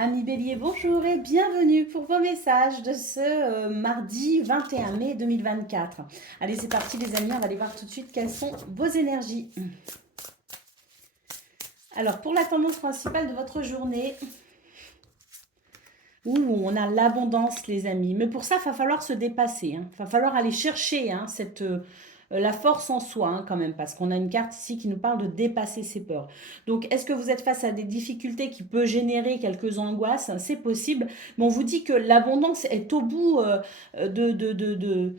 Amis Bélier, bonjour et bienvenue pour vos messages de ce mardi 21 mai 2024. Allez, c'est parti les amis, on va aller voir tout de suite quelles sont vos énergies. Alors, pour la tendance principale de votre journée, on a l'abondance les amis. Mais pour ça, il va falloir se dépasser. Il va falloir aller chercher la force en soi quand même. Parce qu'on a une carte ici qui nous parle de dépasser ses peurs. Donc, est-ce que vous êtes face à des difficultés qui peuvent générer quelques angoisses? C'est possible. Mais on vous dit que l'abondance est au bout de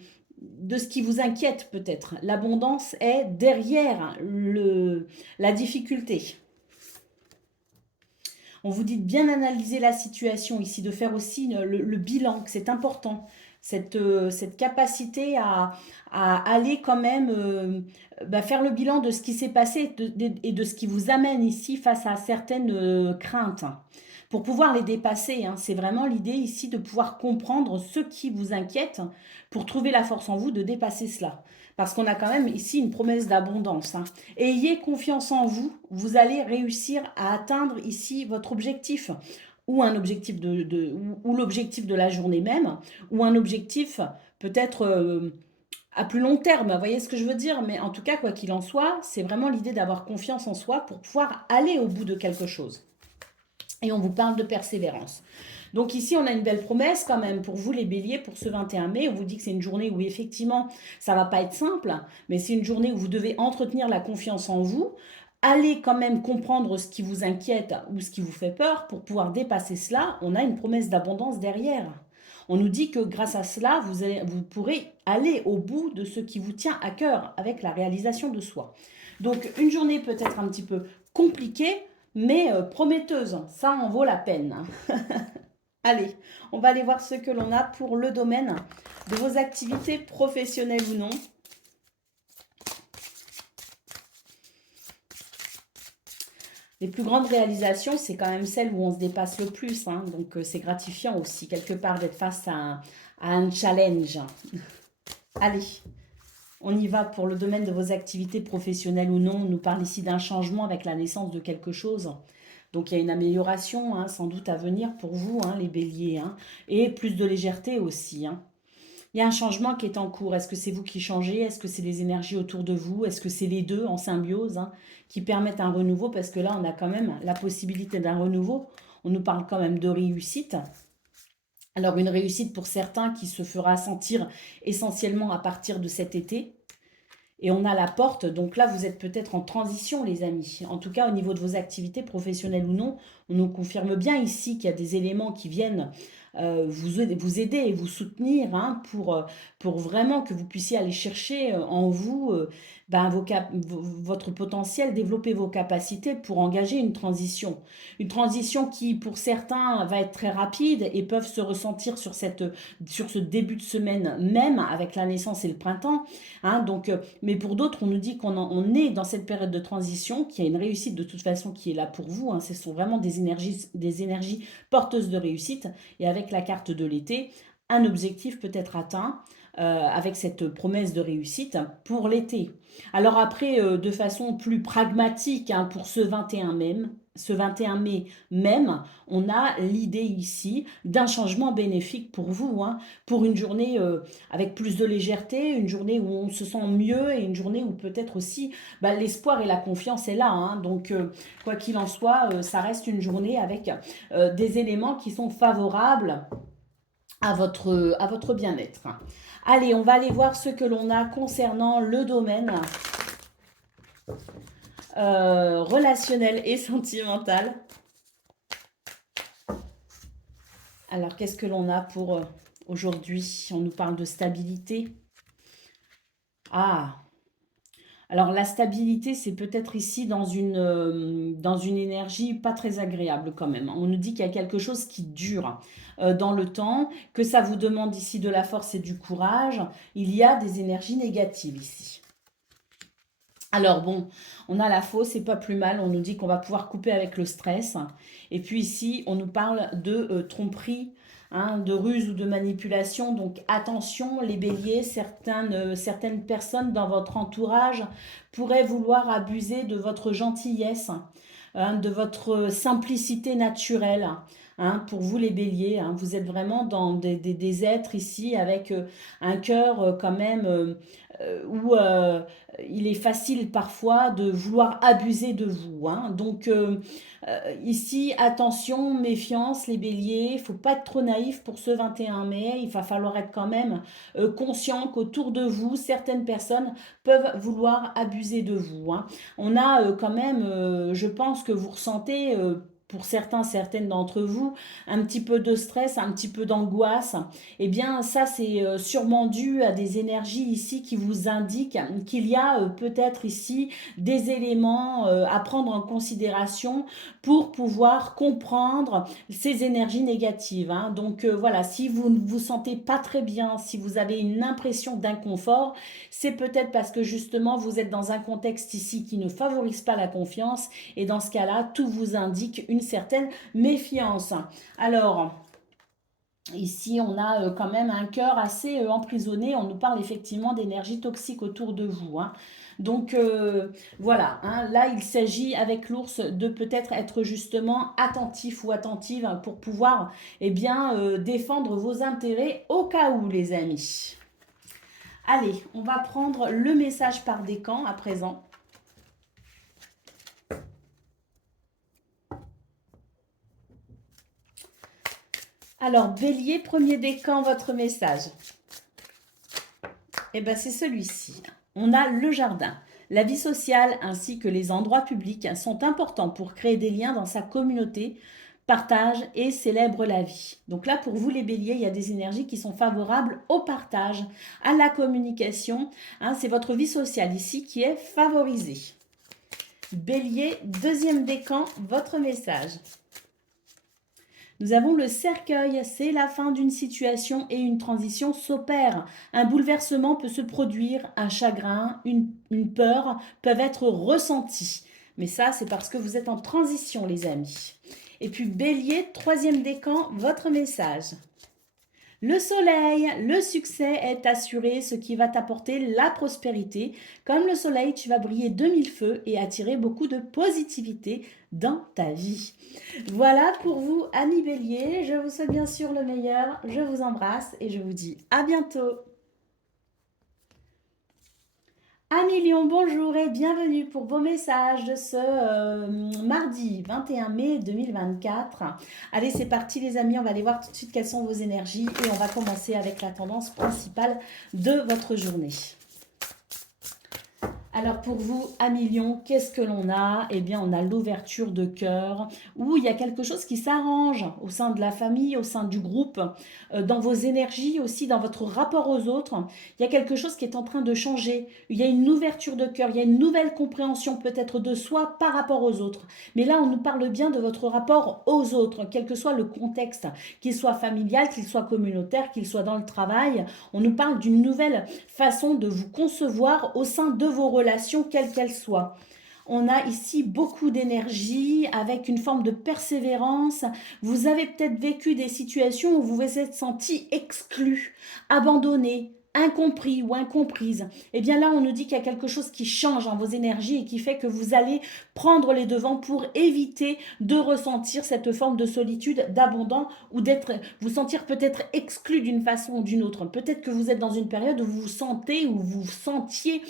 ce qui vous inquiète peut-être. L'abondance est derrière la difficulté. On vous dit de bien analyser la situation ici, de faire aussi le bilan, que c'est important. Cette capacité à aller quand même faire le bilan de ce qui s'est passé et de ce qui vous amène ici face à certaines craintes. Pour pouvoir les dépasser, c'est vraiment l'idée ici de pouvoir comprendre ce qui vous inquiète pour trouver la force en vous de dépasser cela. Parce qu'on a quand même ici une promesse d'abondance. Ayez confiance en vous, vous allez réussir à atteindre ici votre objectif, ou un objectif ou l'objectif de la journée même, ou un objectif peut-être à plus long terme, vous voyez ce que je veux dire? Mais en tout cas, quoi qu'il en soit, c'est vraiment l'idée d'avoir confiance en soi pour pouvoir aller au bout de quelque chose. Et on vous parle de persévérance. Donc ici, on a une belle promesse quand même pour vous les béliers pour ce 21 mai. On vous dit que c'est une journée où effectivement, ça va pas être simple, mais c'est une journée où vous devez entretenir la confiance en vous, aller quand même comprendre ce qui vous inquiète ou ce qui vous fait peur pour pouvoir dépasser cela. On a une promesse d'abondance derrière. On nous dit que grâce à cela, vous pourrez aller au bout de ce qui vous tient à cœur avec la réalisation de soi. Donc une journée peut-être un petit peu compliquée, mais prometteuse. Ça en vaut la peine. Allez, on va aller voir ce que l'on a pour le domaine de vos activités professionnelles ou non. Les plus grandes réalisations, c'est quand même celles où on se dépasse le plus. Donc, c'est gratifiant aussi, quelque part, d'être face à un challenge. Allez, on y va pour le domaine de vos activités professionnelles ou non. On nous parle ici d'un changement avec la naissance de quelque chose. Donc, il y a une amélioration, sans doute, à venir pour vous, les béliers. Et plus de légèreté aussi. Il y a un changement qui est en cours. Est-ce que c'est vous qui changez? Est-ce que c'est les énergies autour de vous? Est-ce que c'est les deux en symbiose qui permettent un renouveau? Parce que là, on a quand même la possibilité d'un renouveau. On nous parle quand même de réussite. Alors, une réussite pour certains qui se fera sentir essentiellement à partir de cet été. Et on a la porte, donc là vous êtes peut-être en transition les amis. En tout cas au niveau de vos activités professionnelles ou non, on nous confirme bien ici qu'il y a des éléments qui viennent vous aider et vous soutenir pour vraiment que vous puissiez aller chercher en vous votre potentiel, développer vos capacités pour engager une transition. Une transition qui pour certains va être très rapide et peuvent se ressentir sur ce début de semaine même avec la naissance et le printemps. Donc, mais pour d'autres, on nous dit qu'on est dans cette période de transition, qu'il y a une réussite de toute façon qui est là pour vous. Ce sont vraiment des énergies porteuses de réussite. Et avec la carte de l'été, un objectif peut être atteint avec cette promesse de réussite pour l'été. Alors après, de façon plus pragmatique, pour ce 21 mai même, on a l'idée ici d'un changement bénéfique pour vous, pour une journée avec plus de légèreté, une journée où on se sent mieux et une journée où peut-être aussi l'espoir et la confiance est là. Donc, quoi qu'il en soit, ça reste une journée avec des éléments qui sont favorables à votre bien-être. Allez, on va aller voir ce que l'on a concernant le domaine relationnel et sentimental. Alors, qu'est-ce que l'on a pour aujourd'hui? On nous parle de stabilité. Alors la stabilité, c'est peut-être ici dans une énergie pas très agréable quand même. On nous dit qu'il y a quelque chose qui dure dans le temps, que ça vous demande ici de la force et du courage. Il y a des énergies négatives ici. Alors bon, on a la faux, c'est pas plus mal. On nous dit qu'on va pouvoir couper avec le stress. Et puis ici, on nous parle de tromperie, de ruse ou de manipulation. Donc attention, les béliers, certaines personnes dans votre entourage pourraient vouloir abuser de votre gentillesse, de votre simplicité naturelle. hein, pour vous les béliers, hein. Vous êtes vraiment dans des êtres ici avec un cœur quand même où il est facile parfois de vouloir abuser de vous, hein. Donc ici, attention, méfiance les béliers, il ne faut pas être trop naïf pour ce 21 mai, il va falloir être quand même conscient qu'autour de vous, certaines personnes peuvent vouloir abuser de vous, hein. On a quand même, je pense que vous ressentez, pour certains, certaines d'entre vous, un petit peu de stress, un petit peu d'angoisse. Eh bien, ça, c'est sûrement dû à des énergies ici qui vous indiquent qu'il y a peut-être ici des éléments à prendre en considération pour pouvoir comprendre ces énergies négatives, hein. Donc voilà, si vous ne vous sentez pas très bien, si vous avez une impression d'inconfort, c'est peut-être parce que justement vous êtes dans un contexte ici qui ne favorise pas la confiance et dans ce cas-là, tout vous indique une certaine méfiance. Alors, ici, on a quand même un cœur assez emprisonné. On nous parle effectivement d'énergie toxique autour de vous, hein. Donc voilà, hein, là il s'agit avec l'ours de peut-être être justement attentif ou attentive, hein, pour pouvoir eh bien, défendre vos intérêts au cas où les amis. Allez, on va prendre le message par décan à présent. Alors, bélier, premier décan, votre message. Eh bien, c'est celui-ci. On a le jardin. La vie sociale ainsi que les endroits publics sont importants pour créer des liens dans sa communauté, partage et célèbre la vie. Donc là, pour vous les béliers, il y a des énergies qui sont favorables au partage, à la communication, hein, c'est votre vie sociale ici qui est favorisée. Bélier, deuxième décan, votre message. Nous avons le cercueil, c'est la fin d'une situation et une transition s'opère. Un bouleversement peut se produire, un chagrin, une peur peuvent être ressentis. Mais ça, c'est parce que vous êtes en transition, les amis. Et puis Bélier, troisième décan, votre message. Le soleil, le succès est assuré, ce qui va t'apporter la prospérité. Comme le soleil, tu vas briller de mille feux et attirer beaucoup de positivité dans ta vie. Voilà pour vous, amis béliers. Je vous souhaite bien sûr le meilleur. Je vous embrasse et je vous dis à bientôt. Amis Lion, bonjour et bienvenue pour vos messages de ce mardi 21 mai 2024. Allez, c'est parti les amis, on va aller voir tout de suite quelles sont vos énergies et on va commencer avec la tendance principale de votre journée. Alors pour vous, amis Lion, qu'est-ce que l'on a? Eh bien, on a l'ouverture de cœur, où il y a quelque chose qui s'arrange au sein de la famille, au sein du groupe, dans vos énergies aussi, dans votre rapport aux autres. Il y a quelque chose qui est en train de changer. Il y a une ouverture de cœur, il y a une nouvelle compréhension peut-être de soi par rapport aux autres. Mais là, on nous parle bien de votre rapport aux autres, quel que soit le contexte, qu'il soit familial, qu'il soit communautaire, qu'il soit dans le travail. On nous parle d'une nouvelle façon de vous concevoir au sein de vos relations, quelle qu'elle soit. On a ici beaucoup d'énergie avec une forme de persévérance. Vous avez peut-être vécu des situations où vous vous êtes senti exclu, abandonné, incompris ou incomprise. Eh bien là, on nous dit qu'il y a quelque chose qui change en vos énergies et qui fait que vous allez prendre les devants pour éviter de ressentir cette forme de solitude, d'abandon ou d'être, vous sentir peut-être exclu d'une façon ou d'une autre. Peut-être que vous êtes dans une période où vous vous sentez ou vous vous sentiez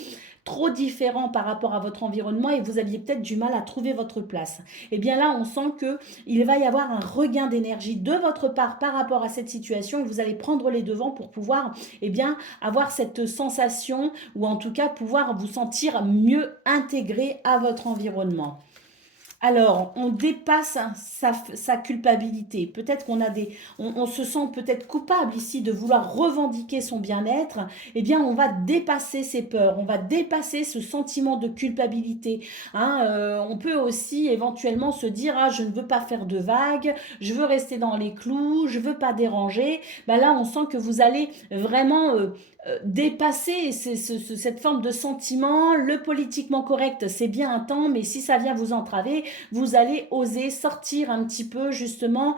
trop différent par rapport à votre environnement et vous aviez peut-être du mal à trouver votre place. Et bien là, on sent qu'il va y avoir un regain d'énergie de votre part par rapport à cette situation et vous allez prendre les devants pour pouvoir bien, avoir cette sensation ou en tout cas pouvoir vous sentir mieux intégré à votre environnement. Alors, on dépasse sa culpabilité. Peut-être qu'on a on se sent peut-être coupable ici de vouloir revendiquer son bien-être. Eh bien, on va dépasser ses peurs. On va dépasser ce sentiment de culpabilité, hein. On peut aussi éventuellement se dire, ah, je ne veux pas faire de vagues, je veux rester dans les clous, je veux pas déranger. Ben là, on sent que vous allez vraiment dépasser cette forme de sentiment. Le politiquement correct, c'est bien un temps, mais si ça vient vous entraver, vous allez oser sortir un petit peu justement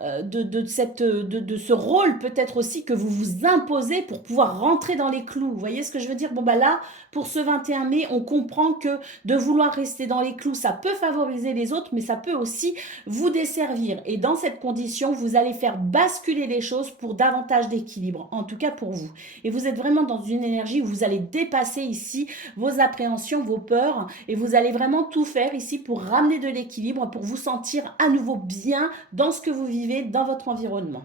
de ce rôle peut-être aussi que vous vous imposez pour pouvoir rentrer dans les clous. Vous voyez ce que je veux dire? Bon, bah là, pour ce 21 mai, on comprend que de vouloir rester dans les clous, ça peut favoriser les autres, mais ça peut aussi vous desservir. Et dans cette condition, vous allez faire basculer les choses pour davantage d'équilibre, en tout cas pour vous. Et vous êtes vraiment dans une énergie où vous allez dépasser ici vos appréhensions, vos peurs, et vous allez vraiment tout faire ici pour ramener de l'équilibre, pour vous sentir à nouveau bien dans ce que vous vivez, dans votre environnement.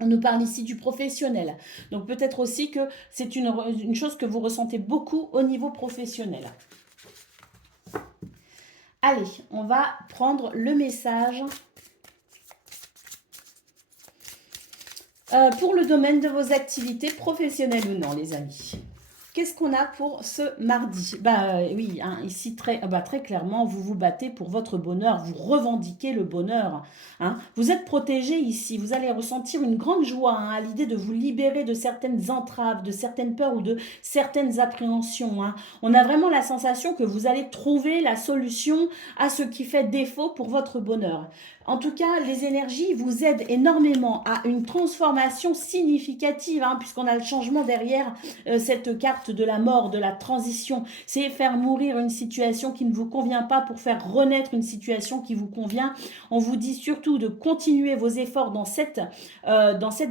On nous parle ici du professionnel. Donc peut-être aussi que c'est une chose que vous ressentez beaucoup au niveau professionnel. Allez, on va prendre le message pour le domaine de vos activités professionnelles ou non, les amis. Qu'est-ce qu'on a pour ce mardi? Oui, hein, ici très clairement, vous vous battez pour votre bonheur, vous revendiquez le bonheur. Hein. Vous êtes protégé ici, vous allez ressentir une grande joie hein, à l'idée de vous libérer de certaines entraves, de certaines peurs ou de certaines appréhensions. Hein. On a vraiment la sensation que vous allez trouver la solution à ce qui fait défaut pour votre bonheur. En tout cas, les énergies vous aident énormément à une transformation significative, hein, puisqu'on a le changement derrière cette carte de la mort, de la transition. C'est faire mourir une situation qui ne vous convient pas pour faire renaître une situation qui vous convient. On vous dit surtout de continuer vos efforts dans cette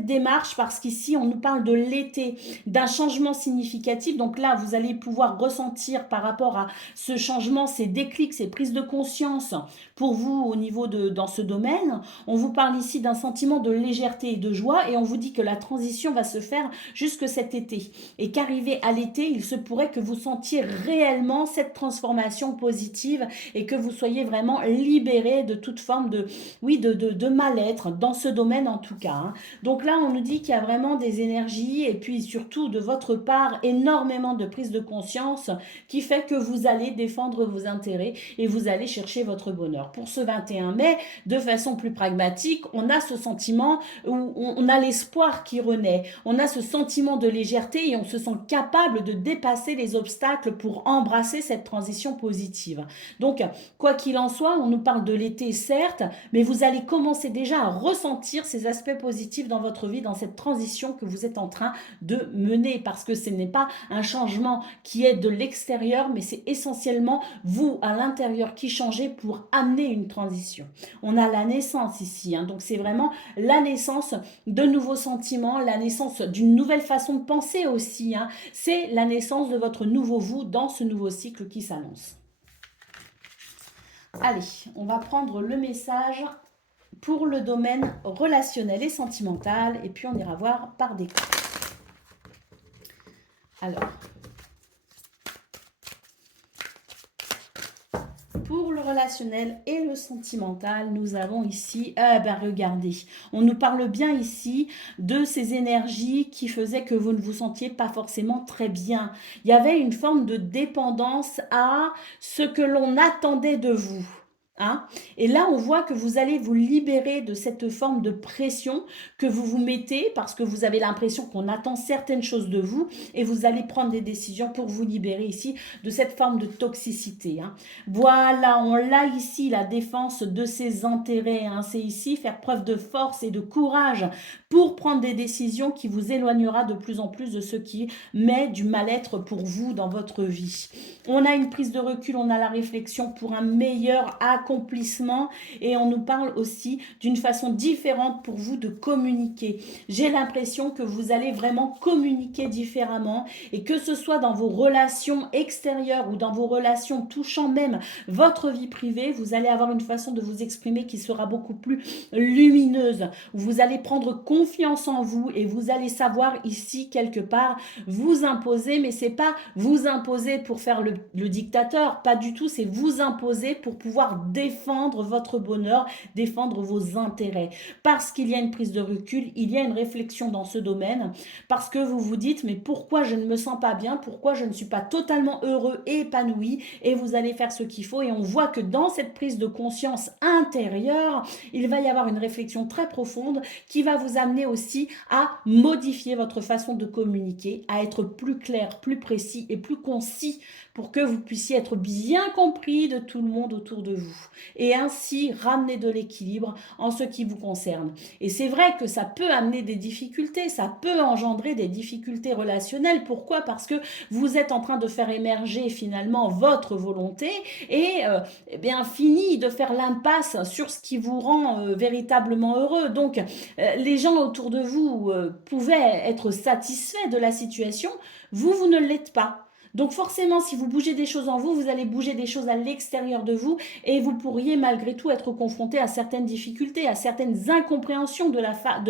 démarche, parce qu'ici, on nous parle de l'été, d'un changement significatif. Donc là, vous allez pouvoir ressentir par rapport à ce changement, ces déclics, ces prises de conscience pour vous au niveau dans ce domaine. On vous parle ici d'un sentiment de légèreté et de joie et on vous dit que la transition va se faire jusque cet été et qu'arrivé à l'été, il se pourrait que vous sentiez réellement cette transformation positive et que vous soyez vraiment libéré de toute forme de mal-être dans ce domaine en tout cas. Hein. Donc là, on nous dit qu'il y a vraiment des énergies et puis surtout de votre part énormément de prise de conscience qui fait que vous allez défendre vos intérêts et vous allez chercher votre bonheur. Pour ce 21 mai, de façon plus pragmatique, on a ce sentiment où on a l'espoir qui renaît, on a ce sentiment de légèreté et on se sent capable de dépasser les obstacles pour embrasser cette transition positive. Donc, quoi qu'il en soit, on nous parle de l'été certes, mais vous allez commencer déjà à ressentir ces aspects positifs dans votre vie, dans cette transition que vous êtes en train de mener, parce que ce n'est pas un changement qui est de l'extérieur, mais c'est essentiellement vous à l'intérieur qui changez pour amener une transition. On a la naissance ici, hein, donc c'est vraiment la naissance de nouveaux sentiments, la naissance d'une nouvelle façon de penser aussi. Hein. C'est la naissance de votre nouveau vous dans ce nouveau cycle qui s'annonce. Allez, on va prendre le message pour le domaine relationnel et sentimental et puis on ira voir par des cartes. Alors, pour le relationnel et le sentimental, nous avons ici, regardez, on nous parle bien ici de ces énergies qui faisaient que vous ne vous sentiez pas forcément très bien. Il y avait une forme de dépendance à ce que l'on attendait de vous. Hein? Et là, on voit que vous allez vous libérer de cette forme de pression que vous vous mettez parce que vous avez l'impression qu'on attend certaines choses de vous et vous allez prendre des décisions pour vous libérer ici de cette forme de toxicité. Hein. Voilà, on l'a ici, la défense de ses intérêts. Hein. C'est ici faire preuve de force et de courage pour prendre des décisions qui vous éloignera de plus en plus de ce qui met du mal-être pour vous dans votre vie. On a une prise de recul, on a la réflexion pour un meilleur accomplissement et on nous parle aussi d'une façon différente pour vous de communiquer. J'ai l'impression que vous allez vraiment communiquer différemment et que ce soit dans vos relations extérieures ou dans vos relations touchant même votre vie privée, vous allez avoir une façon de vous exprimer qui sera beaucoup plus lumineuse. Vous allez prendre confiance en vous et vous allez savoir ici quelque part vous imposer, mais c'est pas vous imposer pour faire le dictateur, pas du tout, c'est vous imposer pour pouvoir défendre votre bonheur, défendre vos intérêts. Parce qu'il y a une prise de recul, il y a une réflexion dans ce domaine, parce que vous vous dites, mais pourquoi je ne me sens pas bien, pourquoi je ne suis pas totalement heureux et épanoui, et vous allez faire ce qu'il faut, et on voit que dans cette prise de conscience intérieure, il va y avoir une réflexion très profonde qui va vous amener aussi à modifier votre façon de communiquer, à être plus clair, plus précis et plus concis pour que vous puissiez être bien compris de tout le monde autour de vous. et ainsi ramener de l'équilibre en ce qui vous concerne. Et c'est vrai que ça peut amener des difficultés, ça peut engendrer des difficultés relationnelles. Pourquoi? Parce que vous êtes en train de faire émerger finalement votre volonté et eh bien fini de faire l'impasse sur ce qui vous rend véritablement heureux. Donc les gens autour de vous pouvaient être satisfaits de la situation, vous ne l'êtes pas. Donc forcément, si vous bougez des choses en vous, vous allez bouger des choses à l'extérieur de vous et vous pourriez malgré tout être confronté à certaines difficultés, à certaines incompréhensions de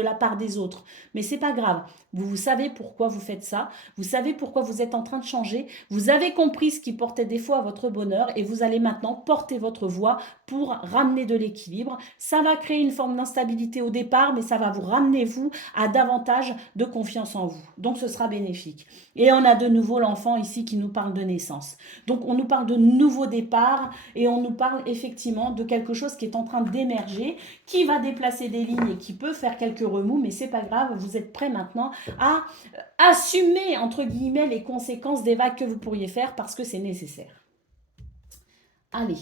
la part des autres. Mais c'est pas grave. Vous savez pourquoi vous faites ça, vous savez pourquoi vous êtes en train de changer, vous avez compris ce qui portait défaut à votre bonheur et vous allez maintenant porter votre voix pour ramener de l'équilibre. Ça va créer une forme d'instabilité au départ, mais ça va vous ramener, vous, à davantage de confiance en vous. Donc ce sera bénéfique. Et on a de nouveau l'enfant ici qui nous parle de naissance. Donc on nous parle de nouveau départ et on nous parle effectivement de quelque chose qui est en train d'émerger, qui va déplacer des lignes et qui peut faire quelques remous, mais c'est pas grave, vous êtes prêts maintenant à assumer entre guillemets les conséquences des vagues que vous pourriez faire parce que c'est nécessaire. Allez.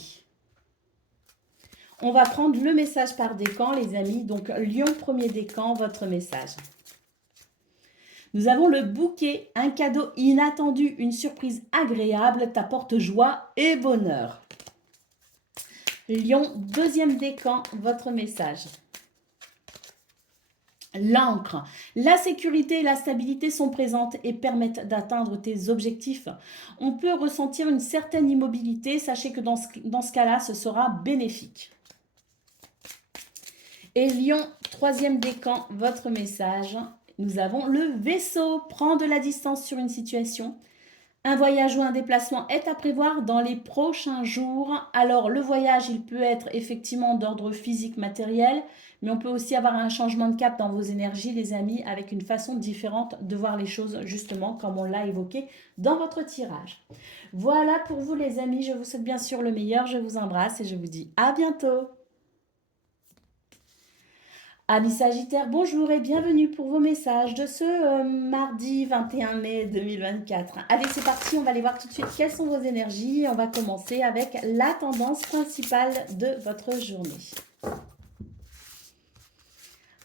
On va prendre le message par décan, les amis. Donc, Lion, premier décan, votre message. Nous avons le bouquet, un cadeau inattendu, une surprise agréable, t'apporte joie et bonheur. Lion, deuxième décan, votre message. L'encre, la sécurité et la stabilité sont présentes et permettent d'atteindre tes objectifs. On peut ressentir une certaine immobilité, sachez que dans ce cas-là, ce sera bénéfique. Et Lion, troisième décan, votre message. Nous avons le vaisseau, prend de la distance sur une situation. Un voyage ou un déplacement est à prévoir dans les prochains jours. Alors le voyage, il peut être effectivement d'ordre physique, matériel, mais on peut aussi avoir un changement de cap dans vos énergies, les amis, avec une façon différente de voir les choses, justement, comme on l'a évoqué dans votre tirage. Voilà pour vous, les amis. Je vous souhaite bien sûr le meilleur. Je vous embrasse et je vous dis à bientôt. Amis Sagittaires, bonjour et bienvenue pour vos messages de ce mardi 21 mai 2024. Allez, c'est parti, on va aller voir tout de suite quelles sont vos énergies. On va commencer avec la tendance principale de votre journée.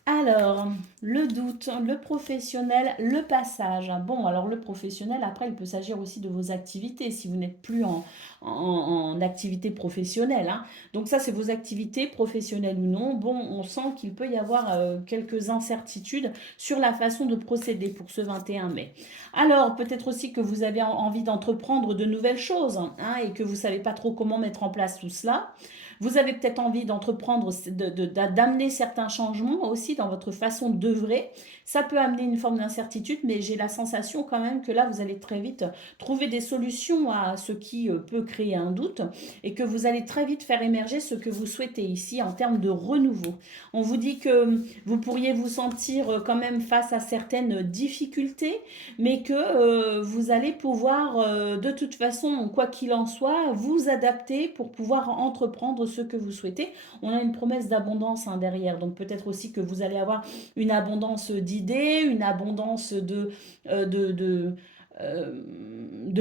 Alors, le doute, le professionnel, le passage. Bon, alors le professionnel, après, il peut s'agir aussi de vos activités, si vous n'êtes plus en activité professionnelle. Hein. Donc ça, c'est vos activités professionnelles ou non. Bon, on sent qu'il peut y avoir quelques incertitudes sur la façon de procéder pour ce 21 mai. Alors, peut-être aussi que vous avez envie d'entreprendre de nouvelles choses hein, et que vous ne savez pas trop comment mettre en place tout cela. Vous avez peut-être envie d'entreprendre, d'amener certains changements aussi dans votre façon d'œuvrer. Ça peut amener une forme d'incertitude, mais j'ai la sensation quand même que là, vous allez très vite trouver des solutions à ce qui peut créer un doute et que vous allez très vite faire émerger ce que vous souhaitez ici en termes de renouveau. On vous dit que vous pourriez vous sentir quand même face à certaines difficultés, mais que vous allez pouvoir de toute façon, quoi qu'il en soit, vous adapter pour pouvoir entreprendre ce que vous souhaitez. On a une promesse d'abondance derrière, donc peut-être aussi que vous allez avoir une abondance d'idées, une abondance de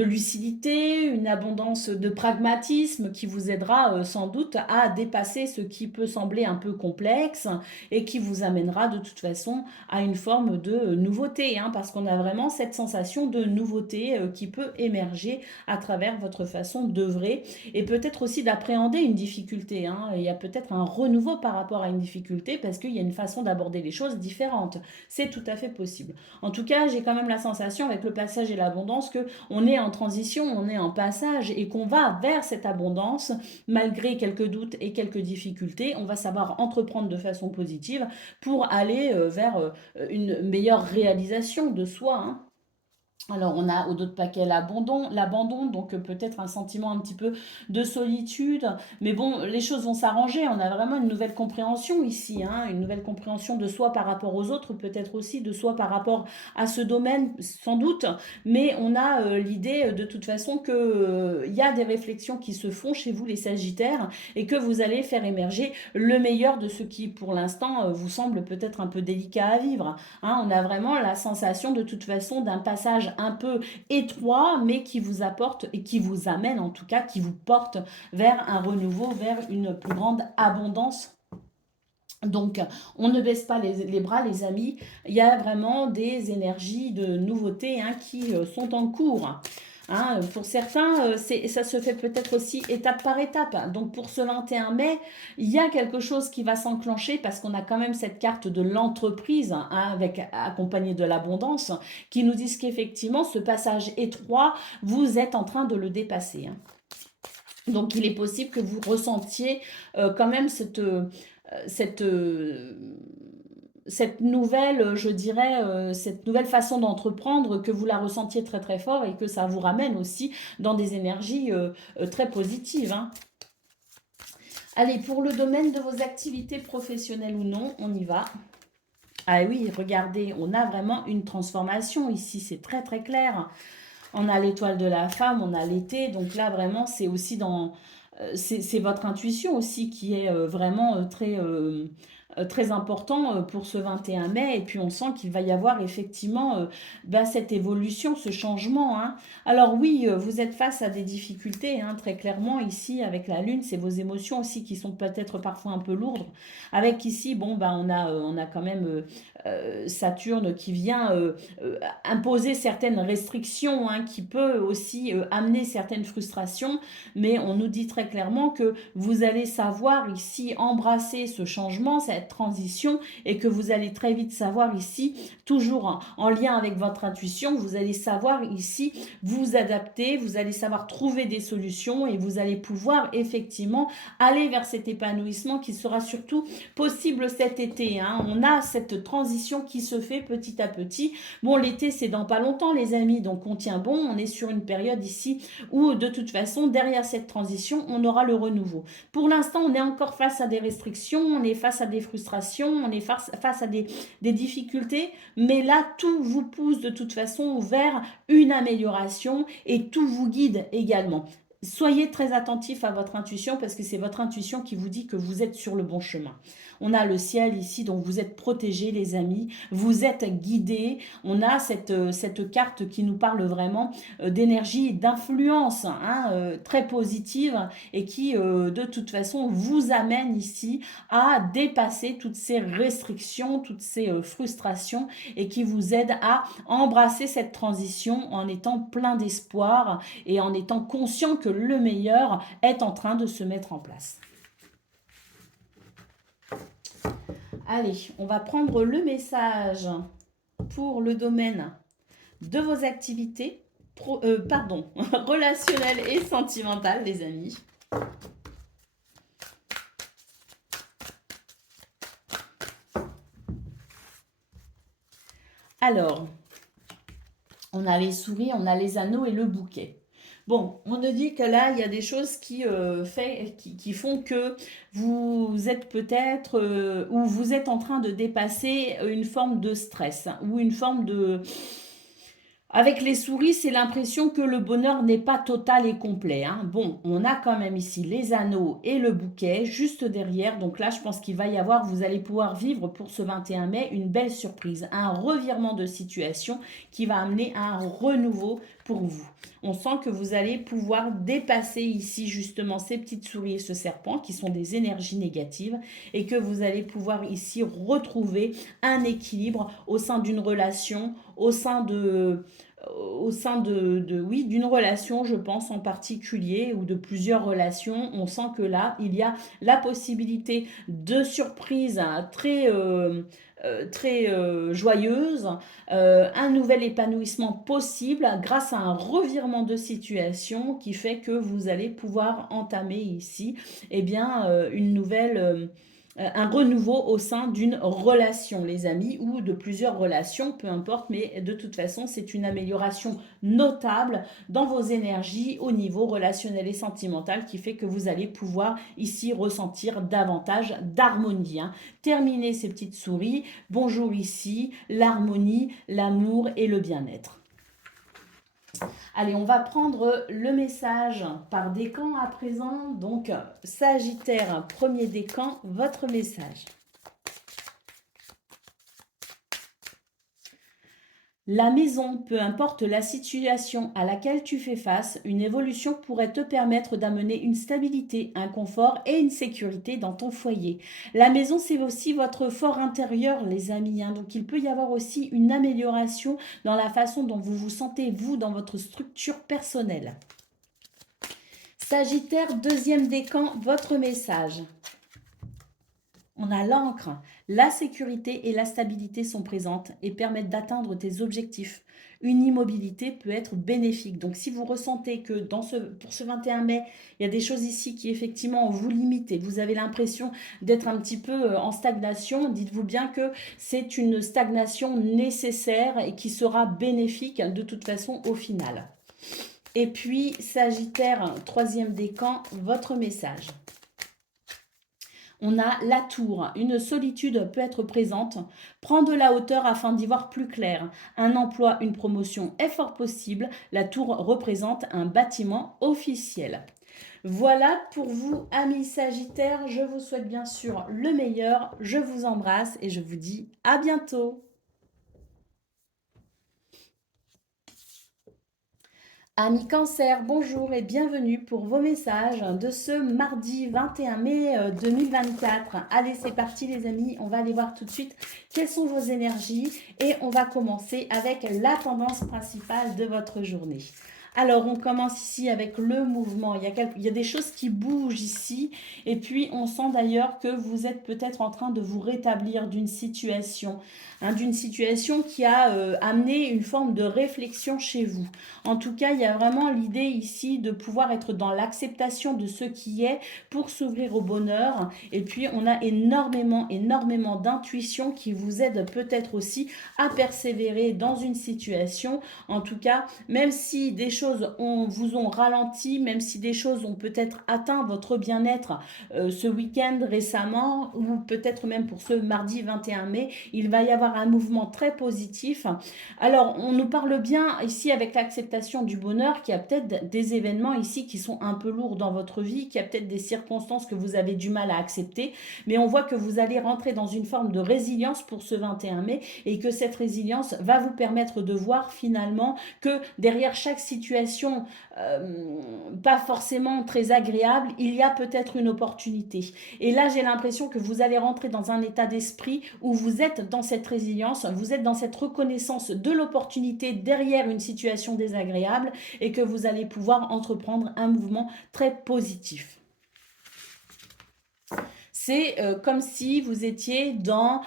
lucidité, une abondance de pragmatisme qui vous aidera sans doute à dépasser ce qui peut sembler un peu complexe et qui vous amènera de toute façon à une forme de nouveauté, hein, parce qu'on a vraiment cette sensation de nouveauté qui peut émerger à travers votre façon d'œuvrer et peut-être aussi d'appréhender une difficulté. Hein. Il y a peut-être un renouveau par rapport à une difficulté parce qu'il y a une façon d'aborder les choses différente. C'est tout à fait possible. En tout cas, j'ai quand même la sensation avec le passage et l'abondance qu'on est en transition, on est en passage et qu'on va vers cette abondance malgré quelques doutes et quelques difficultés. On va savoir entreprendre de façon positive pour aller vers une meilleure réalisation de soi. Hein. Alors, on a au dos de paquet l'abandon, donc peut-être un sentiment un petit peu de solitude. Mais bon, les choses vont s'arranger. On a vraiment une nouvelle compréhension ici, hein, une nouvelle compréhension de soi par rapport aux autres, peut-être aussi de soi par rapport à ce domaine, sans doute. Mais on a l'idée de toute façon qu'il y a des réflexions qui se font chez vous, les Sagittaires, et que vous allez faire émerger le meilleur de ce qui, pour l'instant, vous semble peut-être un peu délicat à vivre. Hein, on a vraiment la sensation de toute façon d'un passage passage un peu étroit, mais qui vous apporte et qui vous amène, en tout cas, qui vous porte vers un renouveau, vers une plus grande abondance. Donc, on ne baisse pas les bras, les amis. Il y a vraiment des énergies de nouveauté hein, qui sont en cours. Hein, pour certains, ça se fait peut-être aussi étape par étape. Donc, pour ce 21 mai, il y a quelque chose qui va s'enclencher parce qu'on a quand même cette carte de l'entreprise hein, accompagnée de l'abondance qui nous disent qu'effectivement, ce passage étroit, vous êtes en train de le dépasser. Hein. Donc, il est possible que vous ressentiez quand même cette, cette nouvelle, je dirais, cette nouvelle façon d'entreprendre, que vous la ressentiez très très fort et que ça vous ramène aussi dans des énergies très positives. Hein. Allez, pour le domaine de vos activités professionnelles ou non, on y va. Ah oui, regardez, on a vraiment une transformation ici, c'est très très clair. On a l'étoile de la femme, on a l'été, donc là vraiment c'est aussi dans... c'est votre intuition aussi qui est vraiment très important pour ce 21 mai. Et puis on sent qu'il va y avoir effectivement cette évolution, ce changement. Hein. Alors oui, vous êtes face à des difficultés, hein, très clairement ici avec la lune, c'est vos émotions aussi qui sont peut-être parfois un peu lourdes. Avec ici, bon, on a quand même Saturne qui vient imposer certaines restrictions, hein, qui peut aussi amener certaines frustrations, mais on nous dit très clairement que vous allez savoir ici embrasser ce changement, cette transition, et que vous allez très vite savoir ici, toujours en lien avec votre intuition, vous allez savoir ici vous adapter, vous allez savoir trouver des solutions et vous allez pouvoir effectivement aller vers cet épanouissement qui sera surtout possible cet été. Hein. On a cette transition qui se fait petit à petit. Bon, l'été, c'est dans pas longtemps, les amis, donc on tient bon. On est sur une période ici où, de toute façon, derrière cette transition, on aura le renouveau. Pour l'instant, on est encore face à des restrictions, on est face à des frustrations, on est face à des difficultés, mais là, tout vous pousse de toute façon vers une amélioration et tout vous guide également. Soyez très attentif à votre intuition parce que c'est votre intuition qui vous dit que vous êtes sur le bon chemin. On a le ciel ici, donc vous êtes protégés les amis, vous êtes guidés. On a cette carte qui nous parle vraiment d'énergie, d'influence hein, très positive et qui de toute façon vous amène ici à dépasser toutes ces restrictions, toutes ces frustrations et qui vous aide à embrasser cette transition en étant plein d'espoir et en étant conscient que le meilleur est en train de se mettre en place. Allez, on va prendre le message pour le domaine de vos activités relationnelles et sentimentales, les amis. Alors, on a les souris, on a les anneaux et le bouquet. Bon, on nous dit que là, il y a des choses qui font que vous êtes peut-être, ou vous êtes en train de dépasser une forme de stress, ou une forme de... Avec les souris, c'est l'impression que le bonheur n'est pas total et complet. Hein. Bon, on a quand même ici les anneaux et le bouquet juste derrière. Donc là, je pense qu'il va y avoir, vous allez pouvoir vivre pour ce 21 mai une belle surprise, un revirement de situation qui va amener un renouveau pour vous. On sent que vous allez pouvoir dépasser ici justement ces petites souris et ce serpent qui sont des énergies négatives et que vous allez pouvoir ici retrouver un équilibre au sein d'une relation, au sein de d'une relation, je pense en particulier, ou de plusieurs relations. On sent que là, il y a la possibilité de surprises très joyeuse, un nouvel épanouissement possible grâce à un revirement de situation qui fait que vous allez pouvoir entamer ici une nouvelle... un renouveau au sein d'une relation, les amis, ou de plusieurs relations, peu importe, mais de toute façon, c'est une amélioration notable dans vos énergies au niveau relationnel et sentimental qui fait que vous allez pouvoir ici ressentir davantage d'harmonie. Hein. Terminez ces petites souris. Bonjour ici, l'harmonie, l'amour et le bien-être. Allez, on va prendre le message par décan à présent. Donc, Sagittaire, premier décan, votre message. La maison, peu importe la situation à laquelle tu fais face, une évolution pourrait te permettre d'amener une stabilité, un confort et une sécurité dans ton foyer. La maison, c'est aussi votre fort intérieur, les amis, hein. Donc, il peut y avoir aussi une amélioration dans la façon dont vous vous sentez, vous, dans votre structure personnelle. Sagittaire, deuxième décan, votre message. On a l'encre. La sécurité et la stabilité sont présentes et permettent d'atteindre tes objectifs. Une immobilité peut être bénéfique. Donc si vous ressentez que pour ce 21 mai, il y a des choses ici qui effectivement vous limitent et vous avez l'impression d'être un petit peu en stagnation, dites-vous bien que c'est une stagnation nécessaire et qui sera bénéfique de toute façon au final. Et puis, Sagittaire, troisième décan, votre message. On a la tour. Une solitude peut être présente. Prends de la hauteur afin d'y voir plus clair. Un emploi, une promotion est fort possible. La tour représente un bâtiment officiel. Voilà pour vous, amis Sagittaires. Je vous souhaite bien sûr le meilleur. Je vous embrasse et je vous dis à bientôt. Amis Cancer, bonjour et bienvenue pour vos messages de ce mardi 21 mai 2024. Allez, c'est parti les amis, on va aller voir tout de suite quelles sont vos énergies et on va commencer avec la tendance principale de votre journée. Alors, on commence ici avec le mouvement. Il y a des choses qui bougent ici. Et puis, on sent d'ailleurs que vous êtes peut-être en train de vous rétablir d'une situation. D'une situation qui a amené une forme de réflexion chez vous. En tout cas, il y a vraiment l'idée ici de pouvoir être dans l'acceptation de ce qui est pour s'ouvrir au bonheur. Et puis, on a énormément d'intuition qui vous aide peut-être aussi à persévérer dans une situation. En tout cas, même si des choses vous ont ralenti, même si des choses ont peut-être atteint votre bien-être ce week-end récemment, ou peut-être même pour ce mardi 21 mai, il va y avoir un mouvement très positif. Alors, on nous parle bien ici avec l'acceptation du bonheur qu'il y a peut-être des événements ici qui sont un peu lourds dans votre vie, qu'il y a peut-être des circonstances que vous avez du mal à accepter, mais on voit que vous allez rentrer dans une forme de résilience pour ce 21 mai et que cette résilience va vous permettre de voir finalement que derrière chaque situation pas forcément très agréable, il y a peut-être une opportunité. Et là, j'ai l'impression que vous allez rentrer dans un état d'esprit où vous êtes dans cette résilience, vous êtes dans cette reconnaissance de l'opportunité derrière une situation désagréable et que vous allez pouvoir entreprendre un mouvement très positif. C'est comme si vous étiez dans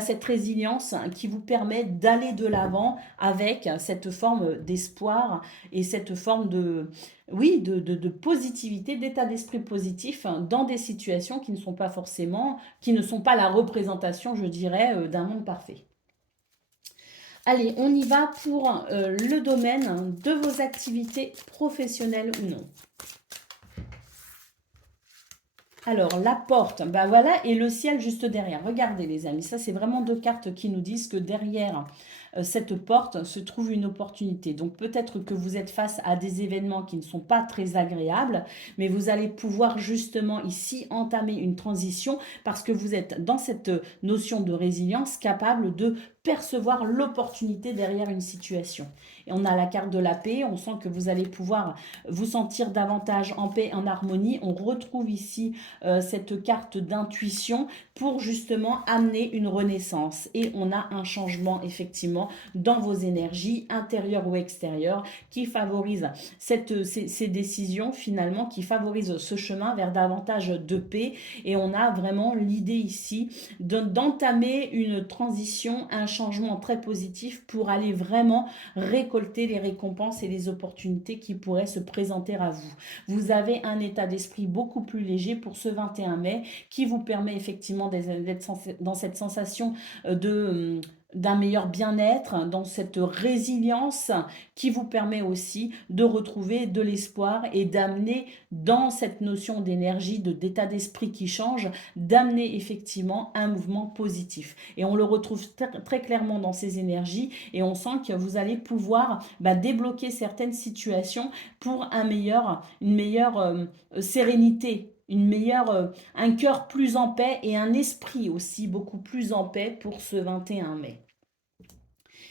cette résilience qui vous permet d'aller de l'avant avec cette forme d'espoir et cette forme oui, de positivité, d'état d'esprit positif dans des situations qui ne sont pas qui ne sont pas la représentation, je dirais, d'un monde parfait. Allez, on y va pour le domaine de vos activités professionnelles ou non. Alors, la porte, ben voilà, et le ciel juste derrière. Regardez les amis, ça c'est vraiment deux cartes qui nous disent que derrière cette porte se trouve une opportunité. Donc peut-être que vous êtes face à des événements qui ne sont pas très agréables, mais vous allez pouvoir justement ici entamer une transition parce que vous êtes dans cette notion de résilience capable de percevoir l'opportunité derrière une situation. Et on a la carte de la paix, on sent que vous allez pouvoir vous sentir davantage en paix, en harmonie. On retrouve ici cette carte d'intuition pour justement amener une renaissance. Et on a un changement effectivement dans vos énergies intérieures ou extérieures qui favorise ces décisions finalement, qui favorise ce chemin vers davantage de paix. Et on a vraiment l'idée ici d'entamer une transition, un changement très positif pour aller vraiment récolter les récompenses et les opportunités qui pourraient se présenter à vous. Vous avez un état d'esprit beaucoup plus léger pour ce 21 mai qui vous permet effectivement d'être dans cette sensation d'un meilleur bien-être, dans cette résilience qui vous permet aussi de retrouver de l'espoir et d'amener dans cette notion d'énergie, d'état d'esprit qui change, d'amener effectivement un mouvement positif. Et on le retrouve très clairement dans ces énergies et on sent que vous allez pouvoir débloquer certaines situations pour une meilleure sérénité, un cœur plus en paix et un esprit aussi beaucoup plus en paix pour ce 21 mai.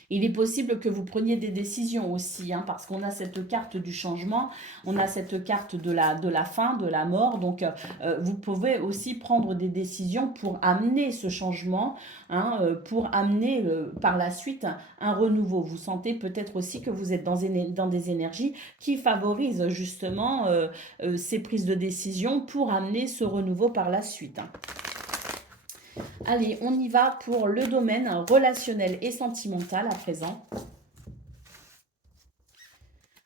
Il est possible que vous preniez des décisions aussi, hein, parce qu'on a cette carte du changement, on a cette carte de la fin, de la mort. Donc, vous pouvez aussi prendre des décisions pour amener ce changement, hein, pour amener par la suite un renouveau. Vous sentez peut-être aussi que vous êtes dans des énergies qui favorisent justement ces prises de décision pour amener ce renouveau par la suite, hein. Allez, on y va pour le domaine relationnel et sentimental à présent.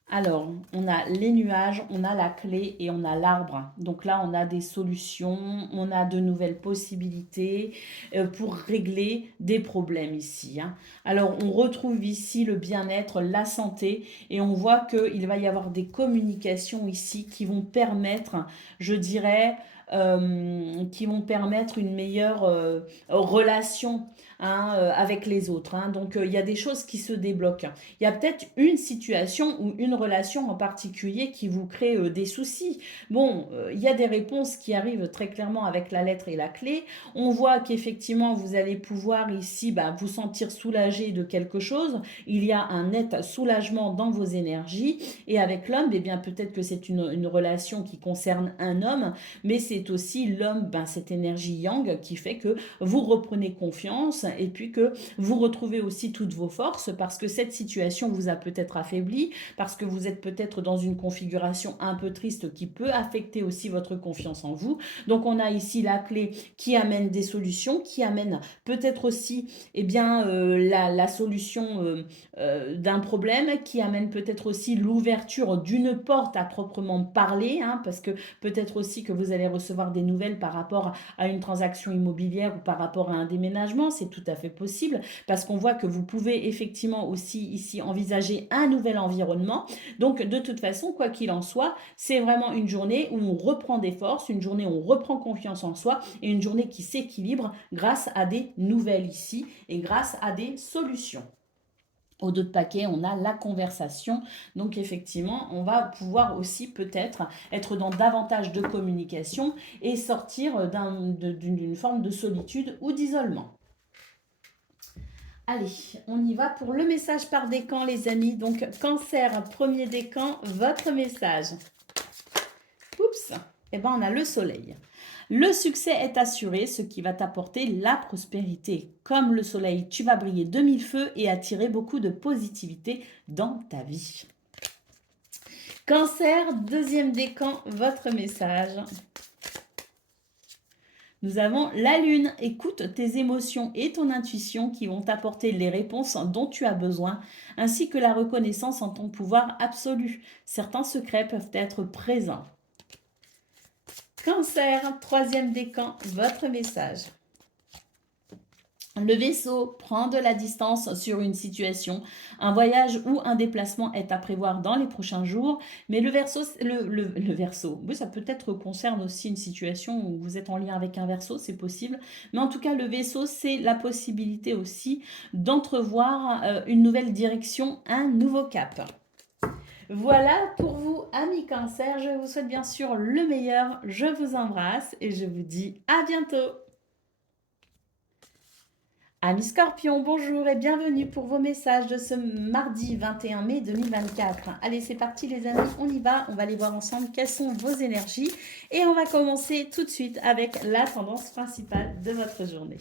Alors, on a les nuages, on a la clé et on a l'arbre. Donc là, on a des solutions, on a de nouvelles possibilités pour régler des problèmes ici, hein. Alors, on retrouve ici le bien-être, la santé et on voit qu'il va y avoir des communications ici qui vont permettre, je dirais, qui vont permettre une meilleure relation, hein, avec les autres, hein. Donc, il y a des choses qui se débloquent. Il y a peut-être une situation ou une relation en particulier qui vous crée des soucis. Bon, il y a des réponses qui arrivent très clairement avec la lettre et la clé. On voit qu'effectivement, vous allez pouvoir ici vous sentir soulagé de quelque chose. Il y a un net soulagement dans vos énergies. Et avec l'homme, eh bien, peut-être que c'est une relation qui concerne un homme, mais c'est aussi l'homme, cette énergie yang qui fait que vous reprenez confiance et puis que vous retrouvez aussi toutes vos forces parce que cette situation vous a peut-être affaibli, parce que vous êtes peut-être dans une configuration un peu triste qui peut affecter aussi votre confiance en vous. Donc on a ici la clé qui amène des solutions, qui amène peut-être aussi la solution d'un problème, qui amène peut-être aussi l'ouverture d'une porte à proprement parler, hein, parce que peut-être aussi que vous allez recevoir des nouvelles par rapport à une transaction immobilière ou par rapport à un déménagement, c'est tout à fait possible parce qu'on voit que vous pouvez effectivement aussi ici envisager un nouvel environnement. Donc de toute façon, quoi qu'il en soit, c'est vraiment une journée où on reprend des forces, une journée où on reprend confiance en soi et une journée qui s'équilibre grâce à des nouvelles ici et grâce à des solutions. Au dos de paquet, on a la conversation. Donc effectivement, on va pouvoir aussi peut-être être dans davantage de communication et sortir d'une forme de solitude ou d'isolement. Allez, on y va pour le message par décan, les amis. Donc, Cancer, premier décan, votre message. Oups, eh bien, on a le soleil. Le succès est assuré, ce qui va t'apporter la prospérité. Comme le soleil, tu vas briller de mille feux et attirer beaucoup de positivité dans ta vie. Cancer, deuxième décan, votre message. Nous avons la lune. Écoute tes émotions et ton intuition qui vont t'apporter les réponses dont tu as besoin, ainsi que la reconnaissance en ton pouvoir absolu. Certains secrets peuvent être présents. Cancer, troisième décan, votre message. Le vaisseau prend de la distance sur une situation. Un voyage ou un déplacement est à prévoir dans les prochains jours. Mais le Verseau, oui, ça peut-être concerne aussi une situation où vous êtes en lien avec un Verseau, c'est possible. Mais en tout cas, le vaisseau, c'est la possibilité aussi d'entrevoir une nouvelle direction, un nouveau cap. Voilà pour vous, amis Cancer. Je vous souhaite bien sûr le meilleur. Je vous embrasse et je vous dis à bientôt. Amis Scorpion, bonjour et bienvenue pour vos messages de ce mardi 21 mai 2024. Allez, c'est parti les amis, on y va. On va aller voir ensemble quelles sont vos énergies. Et on va commencer tout de suite avec la tendance principale de votre journée.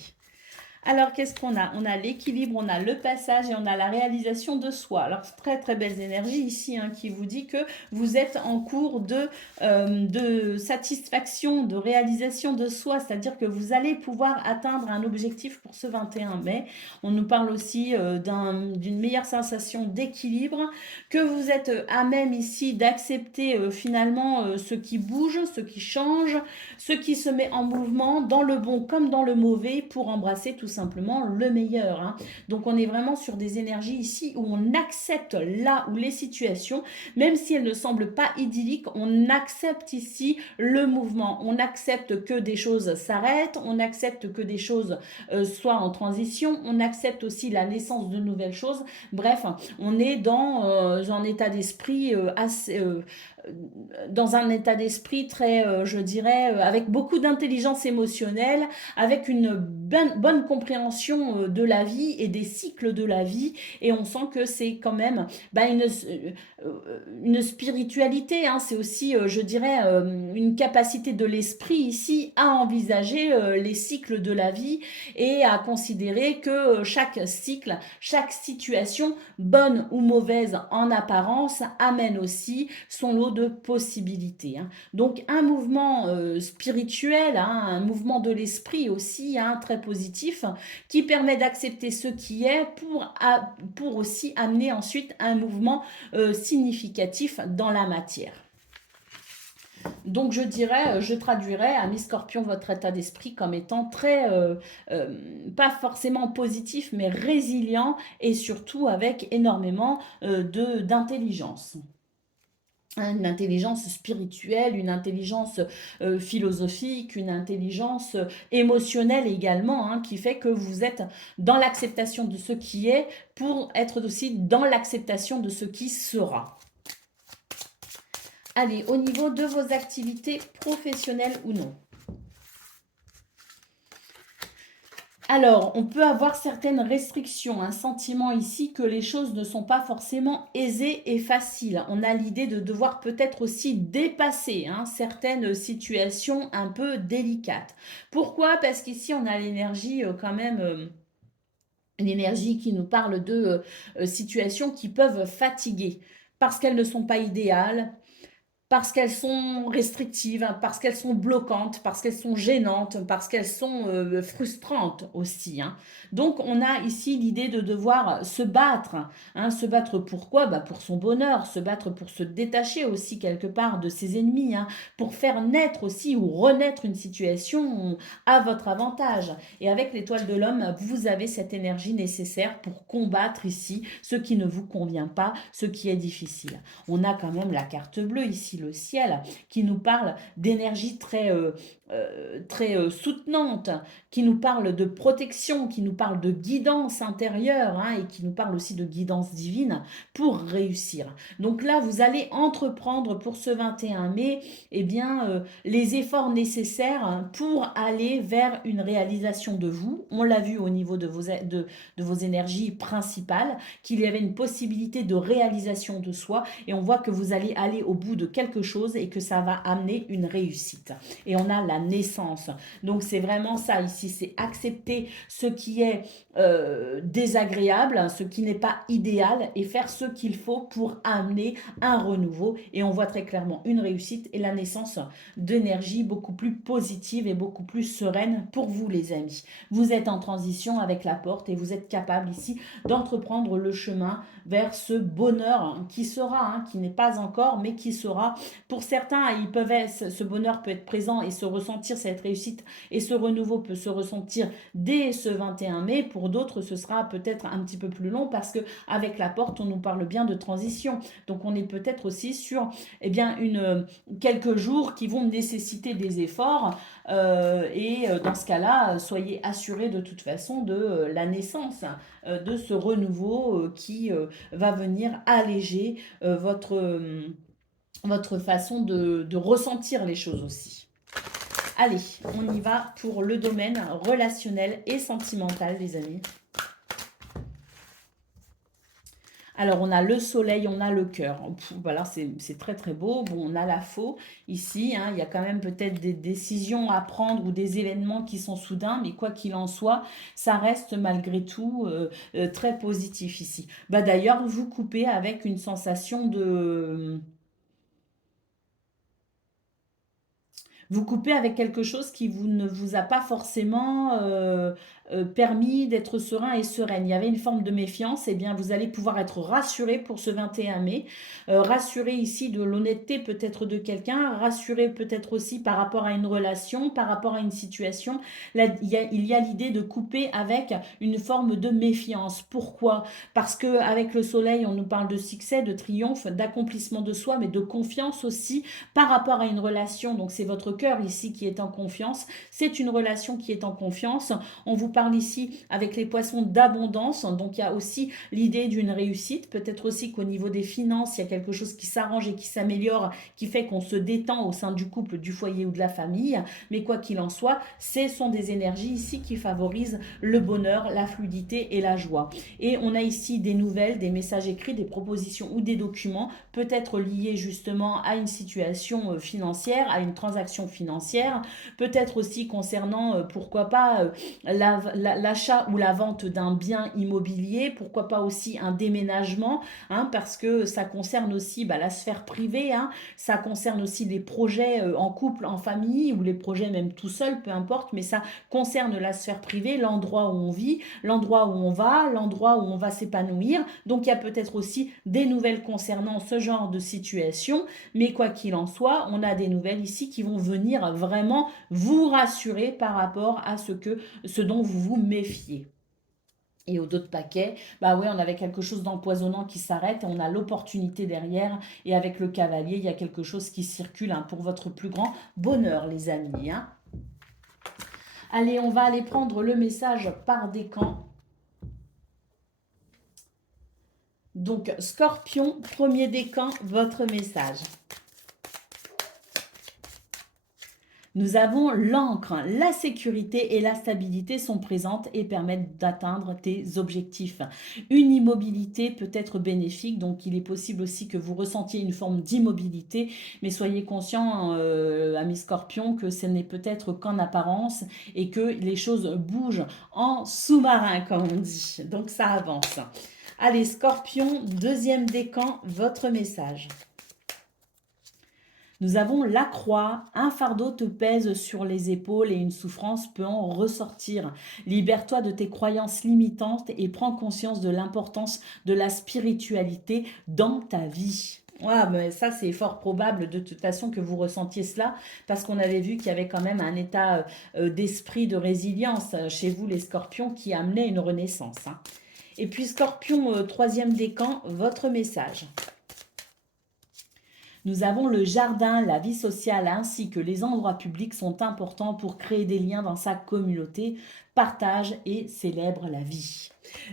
Alors, qu'est-ce qu'on a? On a l'équilibre, on a le passage et on a la réalisation de soi. Alors, très très belles énergies ici hein, qui vous dit que vous êtes en cours de satisfaction, de réalisation de soi. C'est-à-dire que vous allez pouvoir atteindre un objectif pour ce 21 mai. On nous parle aussi d'une meilleure sensation d'équilibre, que vous êtes à même ici d'accepter finalement ce qui bouge, ce qui change, ce qui se met en mouvement dans le bon comme dans le mauvais pour embrasser tout simplement le meilleur, hein. Donc on est vraiment sur des énergies ici où on accepte là où les situations, même si elles ne semblent pas idylliques, on accepte ici le mouvement, on accepte que des choses s'arrêtent, on accepte que des choses soient en transition, on accepte aussi la naissance de nouvelles choses. Bref, on est dans un état d'esprit assez dans un état d'esprit très, je dirais, avec beaucoup d'intelligence émotionnelle, avec une bonne compréhension de la vie et des cycles de la vie. Et on sent que c'est quand même bah, une spiritualité, hein. C'est aussi, je dirais, une capacité de l'esprit ici à envisager les cycles de la vie et à considérer que chaque cycle, chaque situation, bonne ou mauvaise en apparence, amène aussi son lot de possibilités, hein. Donc un mouvement spirituel, hein, un mouvement de l'esprit aussi, hein, très positif, qui permet d'accepter ce qui est pour aussi amener ensuite un mouvement significatif dans la matière. Donc je dirais, je traduirais à mi-scorpion votre état d'esprit comme étant très, pas forcément positif, mais résilient et surtout avec énormément d'intelligence. Une intelligence spirituelle, une intelligence philosophique, une intelligence émotionnelle également, hein, qui fait que vous êtes dans l'acceptation de ce qui est pour être aussi dans l'acceptation de ce qui sera. Allez, au niveau de vos activités professionnelles ou non. Alors, on peut avoir certaines restrictions, un sentiment ici que les choses ne sont pas forcément aisées et faciles. On a l'idée de devoir peut-être aussi dépasser certaines situations un peu délicates. Pourquoi? Parce qu'ici, on a l'énergie quand même... l'énergie qui nous parle de situations qui peuvent fatiguer parce qu'elles ne sont pas idéales, parce qu'elles sont restrictives, parce qu'elles sont bloquantes, parce qu'elles sont gênantes, parce qu'elles sont frustrantes aussi, hein. Donc on a ici l'idée de devoir se battre, hein. Se battre pourquoi? Bah pour son bonheur, se battre pour se détacher aussi quelque part de ses ennemis, hein, pour faire naître aussi ou renaître une situation à votre avantage. Et avec l'étoile de l'homme, vous avez cette énergie nécessaire pour combattre ici ce qui ne vous convient pas, ce qui est difficile. On a quand même la carte bleue ici, le ciel, qui nous parle d'énergie très soutenante, qui nous parle de protection, qui nous parle de guidance intérieure, hein, et qui nous parle aussi de guidance divine pour réussir. Donc là, vous allez entreprendre pour ce 21 mai eh bien, les efforts nécessaires pour aller vers une réalisation de vous. On l'a vu au niveau de vos énergies principales, qu'il y avait une possibilité de réalisation de soi et on voit que vous allez aller au bout de quelque chose et que ça va amener une réussite. Et on a la naissance. Donc c'est vraiment ça ici, c'est accepter ce qui est désagréable, ce qui n'est pas idéal et faire ce qu'il faut pour amener un renouveau. Et on voit très clairement une réussite et la naissance d'énergie beaucoup plus positive et beaucoup plus sereine pour vous les amis. Vous êtes en transition avec la porte et vous êtes capable ici d'entreprendre le chemin vers ce bonheur qui sera, qui n'est pas encore, mais qui sera. Pour certains, ce bonheur peut être présent et se ressentir, cette réussite et ce renouveau peut se ressentir dès ce 21 mai. Pour d'autres, ce sera peut-être un petit peu plus long parce que avec la porte, on nous parle bien de transition. Donc, on est peut-être aussi sur quelques jours qui vont nécessiter des efforts. Dans ce cas-là, soyez assurés de toute façon de la naissance de ce renouveau qui va venir alléger votre façon de ressentir les choses aussi. Allez, on y va pour le domaine relationnel et sentimental, les amis. Alors, on a le soleil, on a le cœur. Voilà, c'est très très beau. Bon, on a la faux ici. Il y a quand même peut-être des décisions à prendre ou des événements qui sont soudains. Mais quoi qu'il en soit, ça reste malgré tout très positif ici. Bah, d'ailleurs, vous coupez avec une sensation de... Vous coupez avec quelque chose qui ne vous a pas forcément permis d'être serein et sereine. Il y avait une forme de méfiance. Eh bien, vous allez pouvoir être rassuré pour ce 21 mai. Rassuré ici de l'honnêteté peut-être de quelqu'un. Rassuré peut-être aussi par rapport à une relation, par rapport à une situation. Là, il y a l'idée de couper avec une forme de méfiance. Pourquoi? Parce qu'avec le soleil, on nous parle de succès, de triomphe, d'accomplissement de soi, mais de confiance aussi par rapport à une relation. Donc, c'est votre cœur ici qui est en confiance. C'est une relation qui est en confiance. On vous parle parle ici avec les poissons d'abondance, donc il y a aussi l'idée d'une réussite, peut-être aussi qu'au niveau des finances, il y a quelque chose qui s'arrange et qui s'améliore, qui fait qu'on se détend au sein du couple, du foyer ou de la famille, mais quoi qu'il en soit, ce sont des énergies ici qui favorisent le bonheur, la fluidité et la joie. Et on a ici des nouvelles, des messages écrits, des propositions ou des documents, peut-être liés justement à une situation financière, à une transaction financière, peut-être aussi concernant, pourquoi pas, l'achat ou la vente d'un bien immobilier, pourquoi pas aussi un déménagement, hein, parce que ça concerne aussi la sphère privée, hein, ça concerne aussi les projets en couple, en famille, ou les projets même tout seul, peu importe, mais ça concerne la sphère privée, l'endroit où on vit, l'endroit où on va, l'endroit où on va s'épanouir. Donc il y a peut-être aussi des nouvelles concernant ce genre de situation, mais quoi qu'il en soit, on a des nouvelles ici qui vont venir vraiment vous rassurer par rapport à ce dont vous vous méfiez. Et au d'autres paquets, bah oui, on avait quelque chose d'empoisonnant qui s'arrête et on a l'opportunité derrière. Et avec le cavalier, il y a quelque chose qui circule, hein, pour votre plus grand bonheur, les amis, hein. Allez, on va aller prendre le message par décan. Donc, Scorpion, premier décan, votre message. Nous avons l'encre, la sécurité et la stabilité sont présentes et permettent d'atteindre tes objectifs. Une immobilité peut être bénéfique, donc il est possible aussi que vous ressentiez une forme d'immobilité, mais soyez conscient, amis Scorpion, que ce n'est peut-être qu'en apparence et que les choses bougent en sous-marin, comme on dit. Donc ça avance. Allez, Scorpion, deuxième décan, votre message. Nous avons la croix, un fardeau te pèse sur les épaules et une souffrance peut en ressortir. Libère-toi de tes croyances limitantes et prends conscience de l'importance de la spiritualité dans ta vie. Ouais, mais ça c'est fort probable de toute façon que vous ressentiez cela parce qu'on avait vu qu'il y avait quand même un état d'esprit de résilience chez vous les scorpions qui amenait une renaissance, hein. Et puis Scorpion, troisième décan, votre message. Nous avons le jardin, la vie sociale ainsi que les endroits publics sont importants pour créer des liens dans sa communauté, partage et célèbre la vie.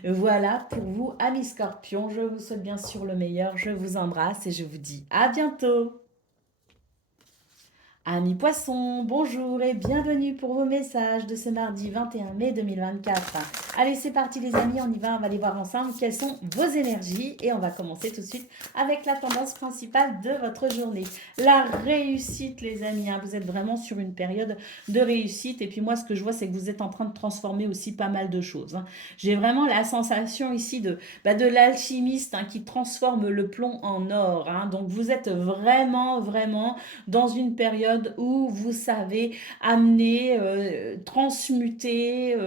Voilà pour vous, amis Scorpions. Je vous souhaite bien sûr le meilleur. Je vous embrasse et je vous dis à bientôt. Amis poissons, bonjour et bienvenue pour vos messages de ce mardi 21 mai 2024. Allez, c'est parti les amis, on y va, on va aller voir ensemble quelles sont vos énergies et on va commencer tout de suite avec la tendance principale de votre journée. La réussite les amis, hein, vous êtes vraiment sur une période de réussite et puis moi ce que je vois c'est que vous êtes en train de transformer aussi pas mal de choses, hein. J'ai vraiment la sensation ici de l'alchimiste, hein, qui transforme le plomb en or, hein. Donc vous êtes vraiment dans une période où vous savez amener, transmuter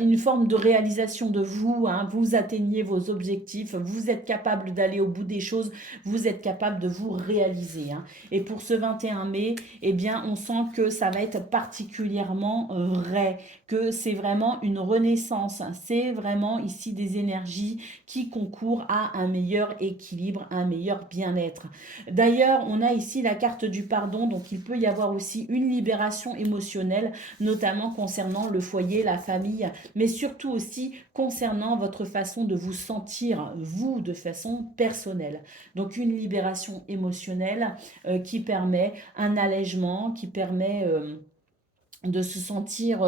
une forme de réalisation de vous, hein. Vous atteignez vos objectifs, vous êtes capable d'aller au bout des choses, vous êtes capable de vous réaliser, hein. Et pour ce 21 mai, eh bien, on sent que ça va être particulièrement vrai, que c'est vraiment une renaissance, hein. C'est vraiment ici des énergies qui concourent à un meilleur équilibre, un meilleur bien-être. D'ailleurs, on a ici la carte du pardon, donc il peut y avoir aussi une libération émotionnelle, notamment concernant le foyer, la famille, mais surtout aussi concernant votre façon de vous sentir, vous, de façon personnelle. Donc une libération émotionnelle qui permet un allègement, qui permet de se sentir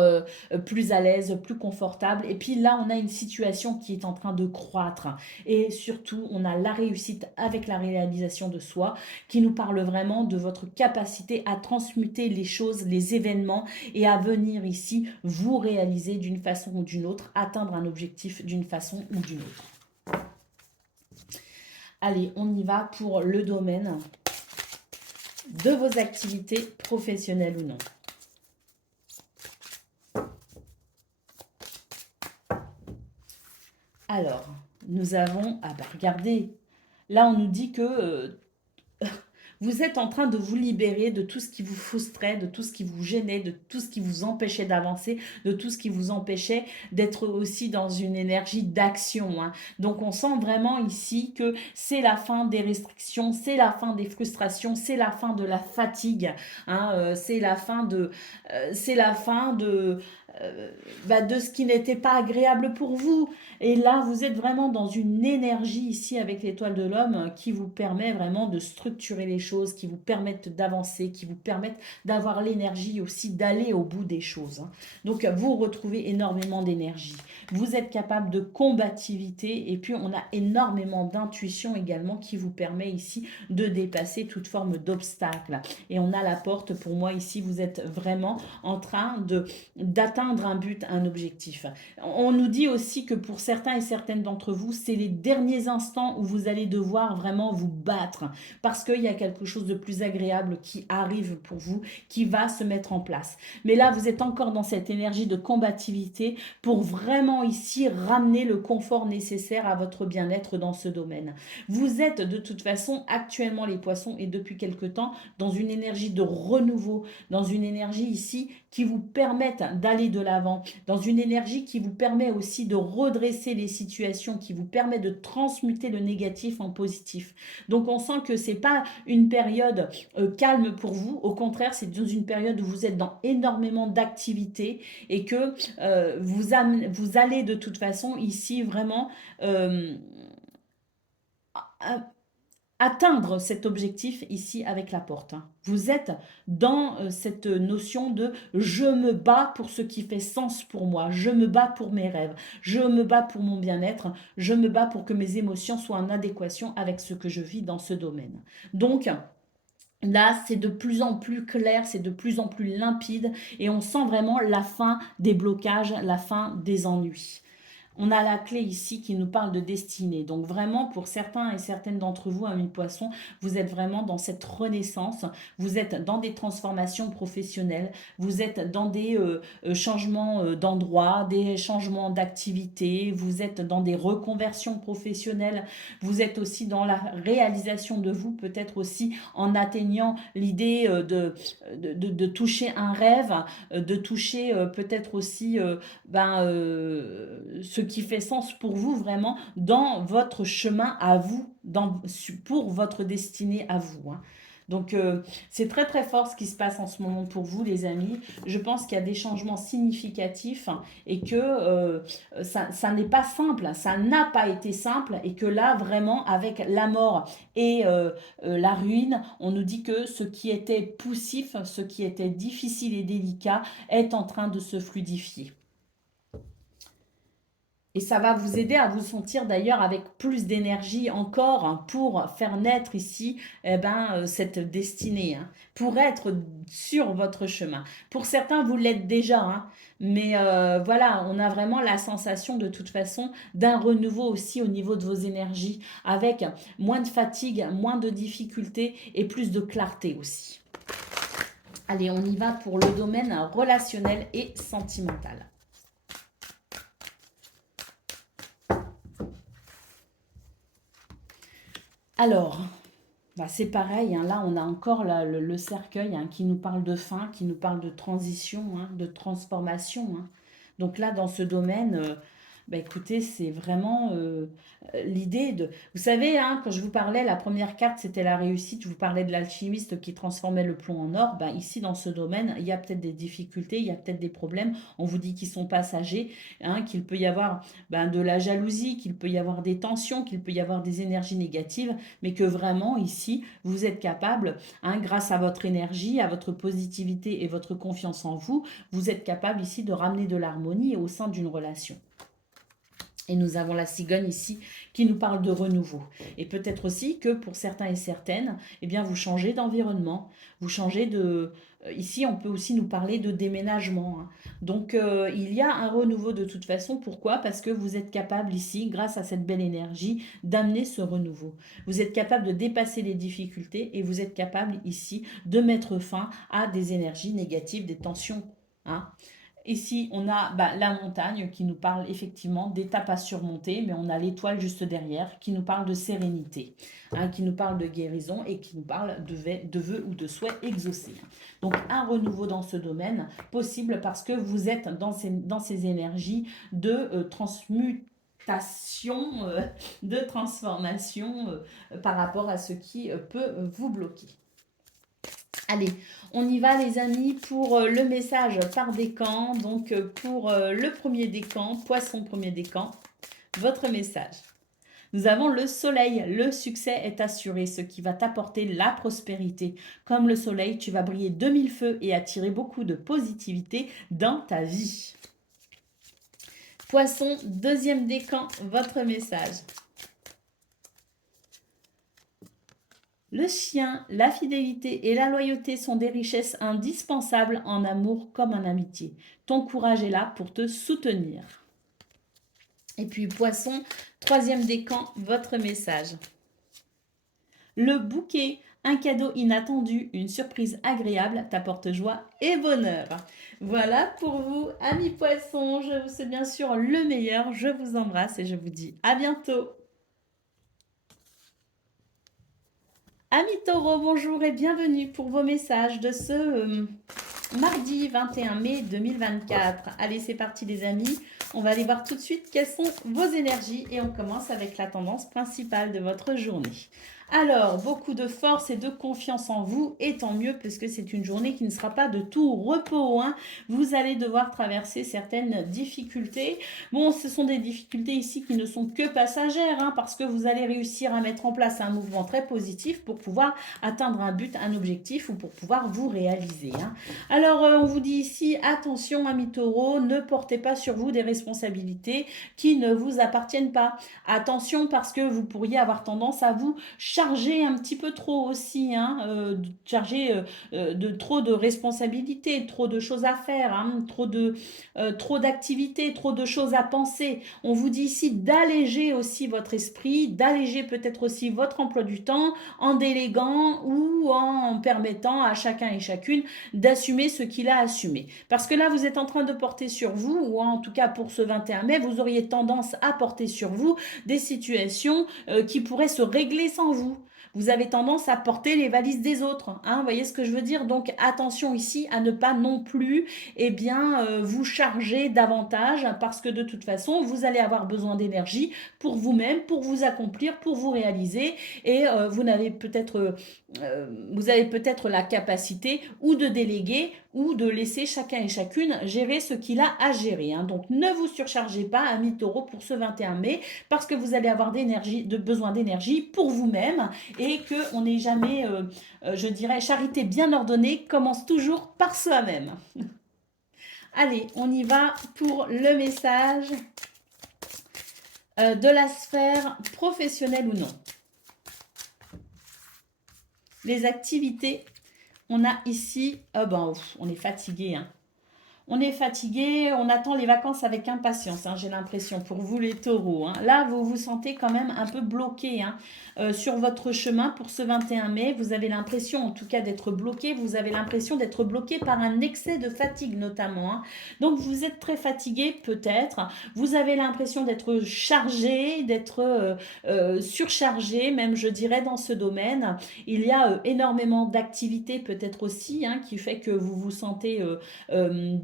plus à l'aise, plus confortable. Et puis là, on a une situation qui est en train de croître. Et surtout, on a la réussite avec la réalisation de soi qui nous parle vraiment de votre capacité à transmuter les choses, les événements et à venir ici vous réaliser d'une façon ou d'une autre, atteindre un objectif d'une façon ou d'une autre. Allez, on y va pour le domaine de vos activités professionnelles ou non. Alors, nous avons... Ah bah regardez, là on nous dit que vous êtes en train de vous libérer de tout ce qui vous frustrait, de tout ce qui vous gênait, de tout ce qui vous empêchait d'avancer, de tout ce qui vous empêchait d'être aussi dans une énergie d'action, hein. Donc on sent vraiment ici que c'est la fin des restrictions, c'est la fin des frustrations, c'est la fin de la fatigue, hein, c'est la fin de de ce qui n'était pas agréable pour vous. Et là, vous êtes vraiment dans une énergie ici avec l'étoile de l'homme qui vous permet vraiment de structurer les choses, qui vous permettent d'avancer, qui vous permettent d'avoir l'énergie aussi d'aller au bout des choses. Hein. Donc, vous retrouvez énormément d'énergie. Vous êtes capable de combativité et puis on a énormément d'intuition également qui vous permet ici de dépasser toute forme d'obstacle. Et on a la porte, pour moi ici, vous êtes vraiment en train d'atteindre un but, un objectif. On nous dit aussi que pour certains et certaines d'entre vous, c'est les derniers instants où vous allez devoir vraiment vous battre parce qu'il y a quelque chose de plus agréable qui arrive pour vous, qui va se mettre en place. Mais là, vous êtes encore dans cette énergie de combativité pour vraiment ici ramener le confort nécessaire à votre bien-être dans ce domaine. Vous êtes de toute façon actuellement les poissons et depuis quelque temps dans une énergie de renouveau, dans une énergie ici qui vous permettent d'aller de l'avant, dans une énergie qui vous permet aussi de redresser les situations, qui vous permet de transmuter le négatif en positif. Donc on sent que c'est pas une période calme pour vous, au contraire c'est dans une période où vous êtes dans énormément d'activités et que vous allez de toute façon ici vraiment atteindre cet objectif ici avec la porte. Vous êtes dans cette notion de je me bats pour ce qui fait sens pour moi, je me bats pour mes rêves, je me bats pour mon bien-être, je me bats pour que mes émotions soient en adéquation avec ce que je vis dans ce domaine. Donc, là, c'est de plus en plus clair, c'est de plus en plus limpide et on sent vraiment la fin des blocages, la fin des ennuis. On a la clé ici qui nous parle de destinée. Donc vraiment, pour certains et certaines d'entre vous, amis poissons, vous êtes vraiment dans cette renaissance. Vous êtes dans des transformations professionnelles. Vous êtes dans des changements d'endroit, des changements d'activité. Vous êtes dans des reconversions professionnelles. Vous êtes aussi dans la réalisation de vous, peut-être aussi en atteignant l'idée de toucher un rêve, de toucher peut-être aussi ce qui fait sens pour vous vraiment dans votre chemin à vous, pour votre destinée à vous. Hein. Donc c'est très très fort ce qui se passe en ce moment pour vous les amis. Je pense qu'il y a des changements significatifs et que ça n'est pas simple, ça n'a pas été simple et que là vraiment avec la mort et la ruine, on nous dit que ce qui était poussif, ce qui était difficile et délicat est en train de se fluidifier. Et ça va vous aider à vous sentir d'ailleurs avec plus d'énergie encore hein, pour faire naître ici cette destinée, hein, pour être sur votre chemin. Pour certains, vous l'êtes déjà, hein, mais voilà, on a vraiment la sensation de toute façon d'un renouveau aussi au niveau de vos énergies, avec moins de fatigue, moins de difficultés et plus de clarté aussi. Allez, on y va pour le domaine relationnel et sentimental. Alors, c'est pareil, hein, là on a encore le cercueil hein, qui nous parle de fin, qui nous parle de transition, hein, de transformation. Hein. Donc là, dans ce domaine, écoutez, c'est vraiment l'idée de... Vous savez, hein, quand je vous parlais, la première carte, c'était la réussite. Je vous parlais de l'alchimiste qui transformait le plomb en or. Ici, dans ce domaine, il y a peut-être des difficultés, il y a peut-être des problèmes. On vous dit qu'ils sont passagers, hein, qu'il peut y avoir de la jalousie, qu'il peut y avoir des tensions, qu'il peut y avoir des énergies négatives, mais que vraiment, ici, vous êtes capable, hein, grâce à votre énergie, à votre positivité et votre confiance en vous, vous êtes capable ici de ramener de l'harmonie au sein d'une relation. Et nous avons la cigogne ici qui nous parle de renouveau. Et peut-être aussi que pour certains et certaines, eh bien vous changez d'environnement, vous changez de... Ici, on peut aussi nous parler de déménagement. Hein. Donc, il y a un renouveau de toute façon. Pourquoi? Parce que vous êtes capable ici, grâce à cette belle énergie, d'amener ce renouveau. Vous êtes capable de dépasser les difficultés et vous êtes capable ici de mettre fin à des énergies négatives, des tensions. Hein. Ici, on a la montagne qui nous parle effectivement d'étapes à surmonter, mais on a l'étoile juste derrière qui nous parle de sérénité, hein, qui nous parle de guérison et qui nous parle de vœux ou de souhaits exaucés. Donc, un renouveau dans ce domaine possible parce que vous êtes dans ces énergies de transmutation, de transformation par rapport à ce qui peut vous bloquer. Allez, on y va les amis pour le message par décan. Donc pour le premier décan, poisson premier décan, votre message. Nous avons le soleil, le succès est assuré, ce qui va t'apporter la prospérité. Comme le soleil, tu vas briller de mille feux et attirer beaucoup de positivité dans ta vie. Poisson, deuxième décan, votre message. Le chien, la fidélité et la loyauté sont des richesses indispensables en amour comme en amitié. Ton courage est là pour te soutenir. Et puis poisson, troisième décan, votre message. Le bouquet, un cadeau inattendu, une surprise agréable t'apporte joie et bonheur. Voilà pour vous, amis poissons. Je vous souhaite bien sûr le meilleur. Je vous embrasse et je vous dis à bientôt. Amis taureaux, bonjour et bienvenue pour vos messages de ce mardi 21 mai 2024. Allez, c'est parti les amis. On va aller voir tout de suite quelles sont vos énergies et on commence avec la tendance principale de votre journée. Alors, beaucoup de force et de confiance en vous, et tant mieux, puisque c'est une journée qui ne sera pas de tout repos. Hein. Vous allez devoir traverser certaines difficultés. Bon, ce sont des difficultés ici qui ne sont que passagères, hein, parce que vous allez réussir à mettre en place un mouvement très positif pour pouvoir atteindre un but, un objectif, ou pour pouvoir vous réaliser. Hein. Alors, on vous dit ici, attention, amis taureaux, ne portez pas sur vous des responsabilités qui ne vous appartiennent pas. Attention, parce que vous pourriez avoir tendance à vous charger un petit peu trop aussi, hein, charger de trop de responsabilités, trop de choses à faire, hein, trop d'activités, trop de choses à penser. On vous dit ici d'alléger aussi votre esprit, d'alléger peut-être aussi votre emploi du temps en déléguant ou en permettant à chacun et chacune d'assumer ce qu'il a assumé. Parce que là, vous êtes en train de porter sur vous, ou en tout cas pour ce 21 mai, vous auriez tendance à porter sur vous des situations qui pourraient se régler sans vous. Vous avez tendance à porter les valises des autres. Hein, vous voyez ce que je veux dire? Donc attention ici à ne pas non plus vous charger davantage parce que de toute façon, vous allez avoir besoin d'énergie pour vous-même, pour vous accomplir, pour vous réaliser et vous avez peut-être la capacité ou de déléguer ou de laisser chacun et chacune gérer ce qu'il a à gérer. Hein. Donc ne vous surchargez pas, amis taureaux, pour ce 21 mai parce que vous allez avoir besoin d'énergie pour vous-même et qu'on n'est jamais, je dirais, charité bien ordonnée commence toujours par soi-même. Allez, on y va pour le message de la sphère professionnelle ou non. Les activités, on a ici, on est fatigué, hein. On est fatigué, on attend les vacances avec impatience, hein, j'ai l'impression, pour vous les taureaux. Hein. Là, vous vous sentez quand même un peu bloqué hein, sur votre chemin pour ce 21 mai. Vous avez l'impression en tout cas d'être bloqué, vous avez l'impression d'être bloqué par un excès de fatigue notamment. Hein. Donc vous êtes très fatigué peut-être, vous avez l'impression d'être chargé, d'être surchargé, même je dirais dans ce domaine. Il y a énormément d'activités peut-être aussi hein, qui fait que vous vous sentez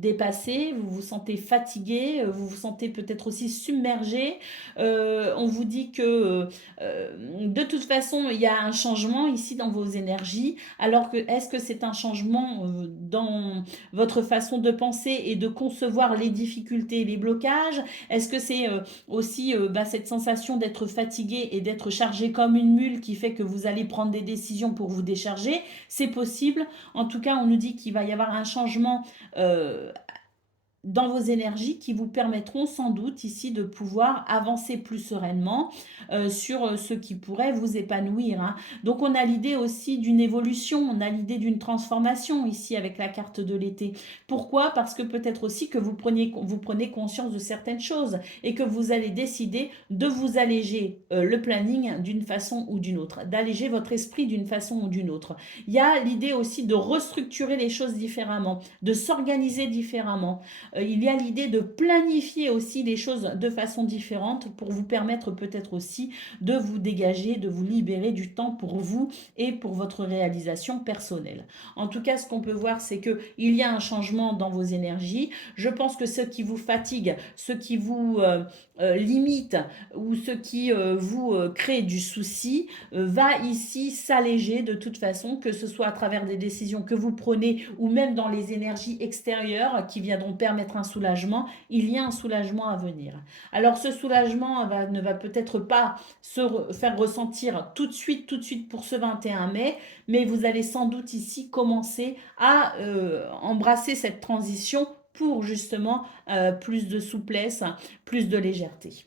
dépassé, vous vous sentez fatigué, vous vous sentez peut-être aussi submergé. On vous dit que de toute façon, il y a un changement ici dans vos énergies. Alors que est-ce que c'est un changement dans votre façon de penser et de concevoir les difficultés et les blocages? Est-ce que c'est aussi cette sensation d'être fatigué et d'être chargé comme une mule qui fait que vous allez prendre des décisions pour vous décharger? C'est possible. En tout cas, on nous dit qu'il va y avoir un changement dans vos énergies qui vous permettront sans doute ici de pouvoir avancer plus sereinement sur ce qui pourrait vous épanouir. Hein. Donc on a l'idée aussi d'une évolution, on a l'idée d'une transformation ici avec la carte de l'été. Pourquoi? Parce que peut-être aussi que vous prenez conscience de certaines choses et que vous allez décider de vous alléger le planning d'une façon ou d'une autre, d'alléger votre esprit d'une façon ou d'une autre. Il y a l'idée aussi de restructurer les choses différemment, de s'organiser différemment. il y a l'idée de planifier aussi les choses de façon différente pour vous permettre peut-être aussi de vous dégager, de vous libérer du temps pour vous et pour votre réalisation personnelle. En tout cas, ce qu'on peut voir, c'est qu'il y a un changement dans vos énergies. Je pense que ce qui vous fatigue, ce qui vous limite ou ce qui vous crée du souci va ici s'alléger de toute façon, que ce soit à travers des décisions que vous prenez ou même dans les énergies extérieures qui viendront permettre un soulagement. Il y a un soulagement à venir. Alors ce soulagement ne va peut-être pas faire ressentir tout de suite pour ce 21 mai, mais vous allez sans doute ici commencer à embrasser cette transition pour justement plus de souplesse, plus de légèreté.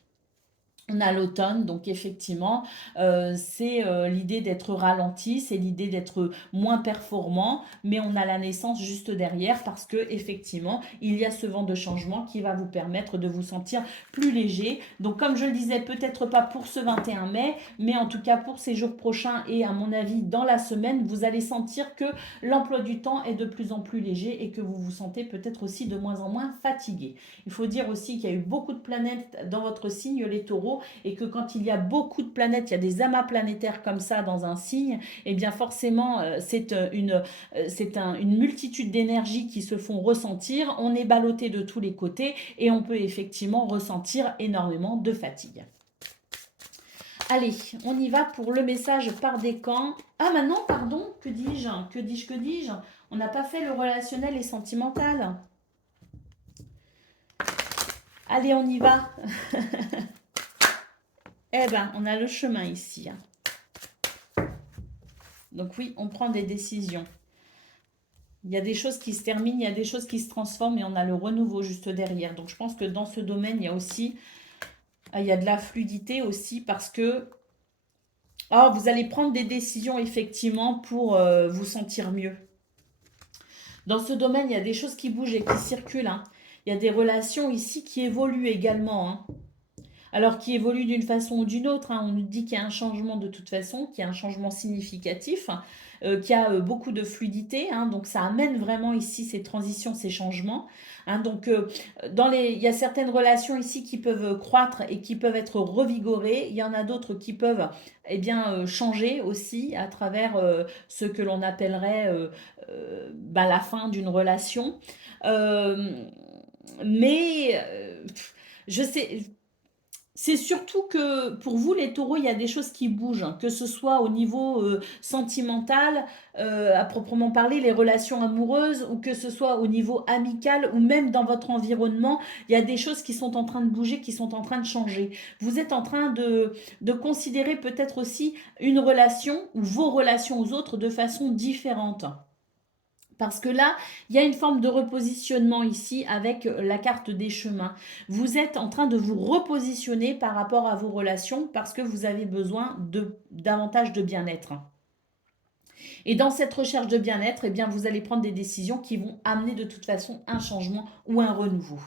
On a l'automne, donc effectivement, c'est l'idée d'être ralenti, c'est l'idée d'être moins performant, mais on a la naissance juste derrière parce que effectivement, il y a ce vent de changement qui va vous permettre de vous sentir plus léger. Donc comme je le disais, peut-être pas pour ce 21 mai, mais en tout cas pour ces jours prochains et à mon avis dans la semaine, vous allez sentir que l'emploi du temps est de plus en plus léger et que vous vous sentez peut-être aussi de moins en moins fatigué. Il faut dire aussi qu'il y a eu beaucoup de planètes dans votre signe, les taureaux, et que quand il y a beaucoup de planètes, il y a des amas planétaires comme ça dans un signe, et bien forcément c'est une multitude d'énergies qui se font ressentir, on est ballotté de tous les côtés et on peut effectivement ressentir énormément de fatigue. Allez, on y va pour le message par décan. Ah maintenant, pardon, que dis-je? On n'a pas fait le relationnel et sentimental. Allez, on y va. Eh bien, on a le chemin ici. Donc oui, on prend des décisions. Il y a des choses qui se terminent, il y a des choses qui se transforment et on a le renouveau juste derrière. Donc je pense que dans ce domaine, il y a aussi il y a de la fluidité aussi parce que vous allez prendre des décisions effectivement pour vous sentir mieux. Dans ce domaine, il y a des choses qui bougent et qui circulent. Hein. Il y a des relations ici qui évoluent également. Hein. Alors qui évolue d'une façon ou d'une autre. Hein. On nous dit qu'il y a un changement de toute façon, qu'il y a un changement significatif, qu'il y a beaucoup de fluidité. Hein. Donc ça amène vraiment ici ces transitions, ces changements. Hein. Donc il y a certaines relations ici qui peuvent croître et qui peuvent être revigorées. Il y en a d'autres qui peuvent changer aussi à travers ce que l'on appellerait la fin d'une relation. Mais je sais... C'est surtout que pour vous, les taureaux, il y a des choses qui bougent, hein, que ce soit au niveau sentimental, à proprement parler, les relations amoureuses, ou que ce soit au niveau amical, ou même dans votre environnement, il y a des choses qui sont en train de bouger, qui sont en train de changer. Vous êtes en train de considérer peut-être aussi une relation ou vos relations aux autres de façon différente. Parce que là, il y a une forme de repositionnement ici avec la carte des chemins. Vous êtes en train de vous repositionner par rapport à vos relations parce que vous avez besoin davantage de bien-être. Et dans cette recherche de bien-être, vous allez prendre des décisions qui vont amener de toute façon un changement ou un renouveau.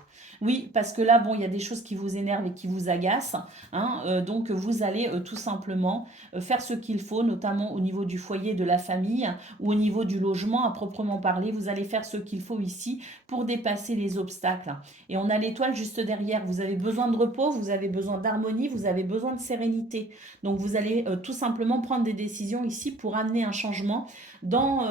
Oui, parce que là, il y a des choses qui vous énervent et qui vous agacent. Hein, donc, vous allez tout simplement faire ce qu'il faut, notamment au niveau du foyer, de la famille ou au niveau du logement, à proprement parler. Vous allez faire ce qu'il faut ici pour dépasser les obstacles. Et on a l'étoile juste derrière. Vous avez besoin de repos, vous avez besoin d'harmonie, vous avez besoin de sérénité. Donc, vous allez tout simplement prendre des décisions ici pour amener un changement dans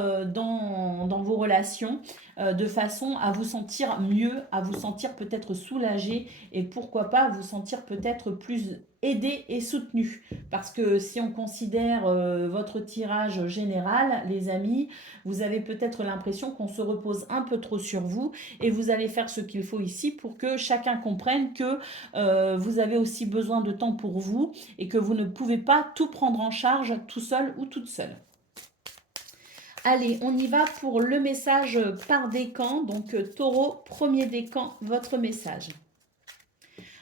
vos relations de façon à vous sentir mieux, à vous sentir peut-être soulagé et pourquoi pas vous sentir peut-être plus aidé et soutenu. Parce que si on considère votre tirage général, les amis, vous avez peut-être l'impression qu'on se repose un peu trop sur vous et vous allez faire ce qu'il faut ici pour que chacun comprenne que vous avez aussi besoin de temps pour vous et que vous ne pouvez pas tout prendre en charge tout seul ou toute seule. Allez, on y va pour le message par décan. Donc, taureau, premier décan, votre message.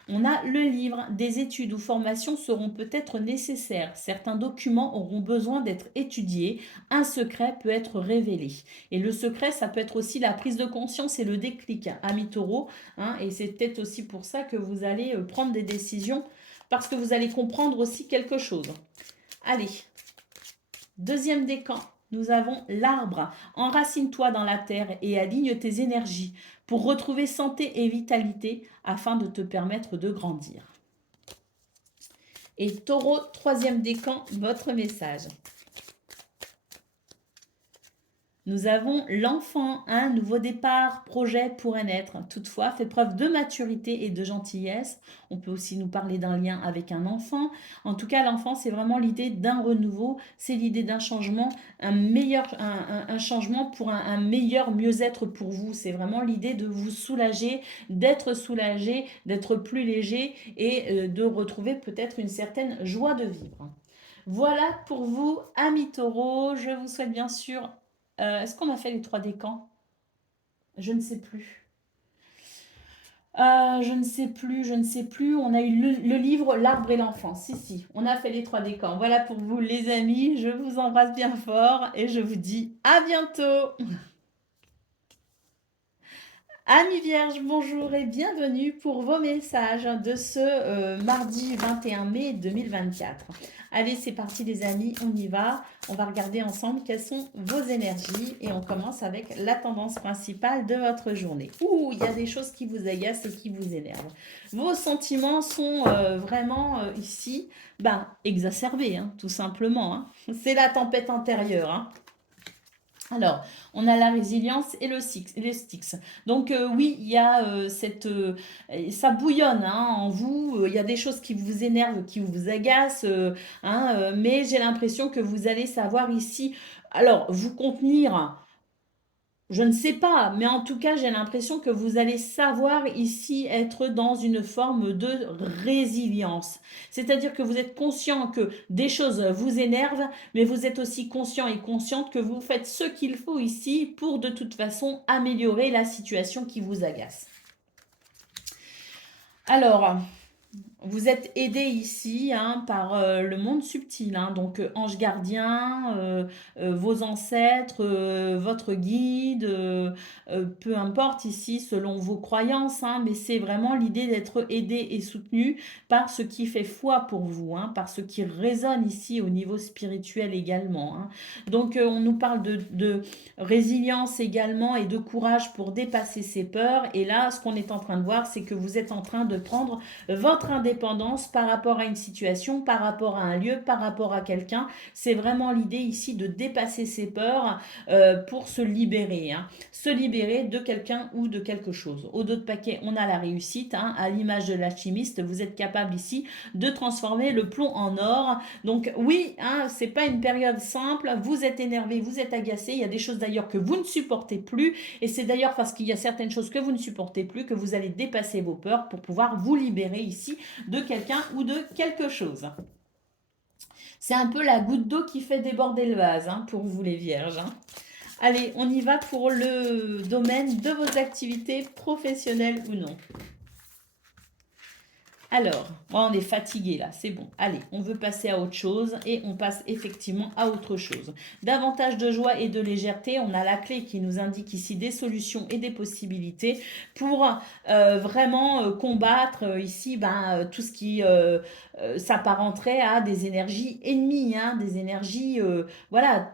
On a le livre. Des études ou formations seront peut-être nécessaires. Certains documents auront besoin d'être étudiés. Un secret peut être révélé. Et le secret, ça peut être aussi la prise de conscience et le déclic, ami taureau. Hein, et c'est peut-être aussi pour ça que vous allez prendre des décisions parce que vous allez comprendre aussi quelque chose. Allez, deuxième décan. Nous avons l'arbre. Enracine-toi dans la terre et aligne tes énergies. pour retrouver santé et vitalité afin de te permettre de grandir. Et Taureau, troisième décan, votre message. Nous avons l'enfant, un nouveau départ, projet pourrait naître. Toutefois, fait preuve de maturité et de gentillesse. On peut aussi nous parler d'un lien avec un enfant. En tout cas, l'enfant, c'est vraiment l'idée d'un renouveau, c'est l'idée d'un changement, un changement pour un meilleur mieux-être pour vous. C'est vraiment l'idée de vous soulager, d'être soulagé, d'être plus léger et de retrouver peut-être une certaine joie de vivre. Voilà pour vous, amis taureaux. Je vous souhaite bien sûr est-ce qu'on a fait les 3 décans? Je ne sais plus. Je ne sais plus, je ne sais plus. On a eu le livre L'arbre et l'enfant. Si, on a fait les 3 décans. Voilà pour vous les amis. Je vous embrasse bien fort et je vous dis à bientôt. Amis Vierges, bonjour et bienvenue pour vos messages de ce mardi 21 mai 2024. Allez, c'est parti les amis, on y va. On va regarder ensemble quelles sont vos énergies et on commence avec la tendance principale de votre journée. Ouh, il y a des choses qui vous agacent et qui vous énervent. Vos sentiments sont vraiment ici exacerbés, hein, tout simplement. Hein. C'est la tempête intérieure. Hein. Alors, on a la résilience et le Styx. Donc oui, il y a ça bouillonne hein, en vous. Il y a des choses qui vous énervent, qui vous agacent. Mais j'ai l'impression que vous allez savoir ici, alors vous contenir. Je ne sais pas, mais en tout cas, j'ai l'impression que vous allez savoir ici être dans une forme de résilience. C'est-à-dire que vous êtes conscient que des choses vous énervent, mais vous êtes aussi conscient et consciente que vous faites ce qu'il faut ici pour de toute façon améliorer la situation qui vous agace. Alors, vous êtes aidé ici hein, par le monde subtil, hein, donc ange gardien, vos ancêtres, votre guide, peu importe ici selon vos croyances, hein, mais c'est vraiment l'idée d'être aidé et soutenu par ce qui fait foi pour vous, hein, par ce qui résonne ici au niveau spirituel également. Hein. Donc on nous parle de résilience également et de courage pour dépasser ses peurs. Et là, ce qu'on est en train de voir, c'est que vous êtes en train de prendre votre indépendance par rapport à une situation, par rapport à un lieu, par rapport à quelqu'un. C'est vraiment l'idée ici de dépasser ses peurs pour se libérer. Hein. Se libérer de quelqu'un ou de quelque chose. Au dos de paquet, on a la réussite. Hein. À l'image de l'alchimiste, vous êtes capable ici de transformer le plomb en or. Donc oui, hein, c'est pas une période simple. Vous êtes énervé, vous êtes agacé. Il y a des choses d'ailleurs que vous ne supportez plus. Et c'est d'ailleurs parce qu'il y a certaines choses que vous ne supportez plus que vous allez dépasser vos peurs pour pouvoir vous libérer ici de quelqu'un ou de quelque chose. C'est un peu la goutte d'eau qui fait déborder le vase hein, pour vous les vierges. Hein. Allez, on y va pour le domaine de vos activités professionnelles ou non. Alors, on est fatigué là, c'est bon. Allez, on veut passer à autre chose et on passe effectivement à autre chose. Davantage de joie et de légèreté, on a la clé qui nous indique ici des solutions et des possibilités pour vraiment combattre ici tout ce qui s'apparenterait à des énergies ennemies, hein, des énergies, voilà,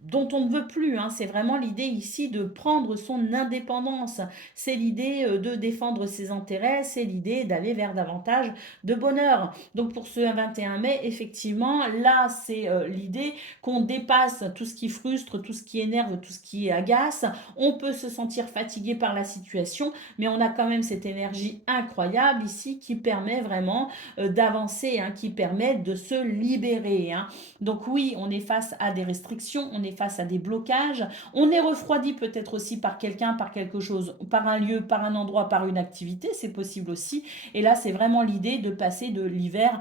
dont on ne veut plus. Hein. C'est vraiment l'idée ici de prendre son indépendance. C'est l'idée de défendre ses intérêts, c'est l'idée d'aller vers davantage de bonheur. Donc pour ce 21 mai, effectivement, là, c'est l'idée qu'on dépasse tout ce qui frustre, tout ce qui énerve, tout ce qui agace. On peut se sentir fatigué par la situation, mais on a quand même cette énergie incroyable ici qui permet vraiment d'avancer, hein, qui permet de se libérer. Hein. Donc oui, on est face à des restrictions, on est face à des blocages, on est refroidi peut-être aussi par quelqu'un, par quelque chose, par un lieu, par un endroit, par une activité, c'est possible aussi. Et là, c'est vraiment l'idée de passer de l'hiver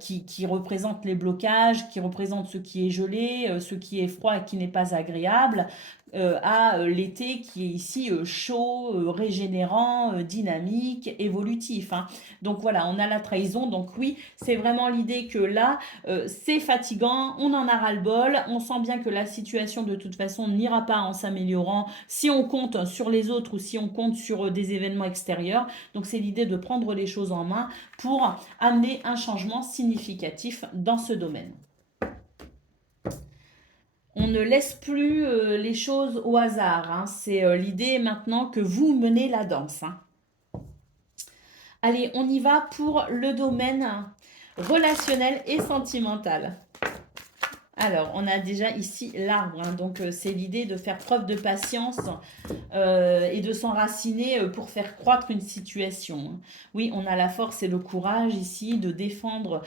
qui représente les blocages, qui représente ce qui est gelé, ce qui est froid et qui n'est pas agréable, à l'été qui est ici chaud, régénérant, dynamique, évolutif. Hein. Donc voilà, on a la trahison. Donc oui, c'est vraiment l'idée que là, c'est fatigant, on en a ras-le-bol, on sent bien que la situation de toute façon n'ira pas en s'améliorant si on compte sur les autres ou si on compte sur des événements extérieurs. Donc c'est l'idée de prendre les choses en main pour amener un changement significatif dans ce domaine. On ne laisse plus les choses au hasard, hein. C'est l'idée maintenant que vous menez la danse, hein. Allez, on y va pour le domaine relationnel et sentimental. Alors, on a déjà ici l'arbre, hein. Donc c'est l'idée de faire preuve de patience et de s'enraciner pour faire croître une situation. Oui, on a la force et le courage ici de défendre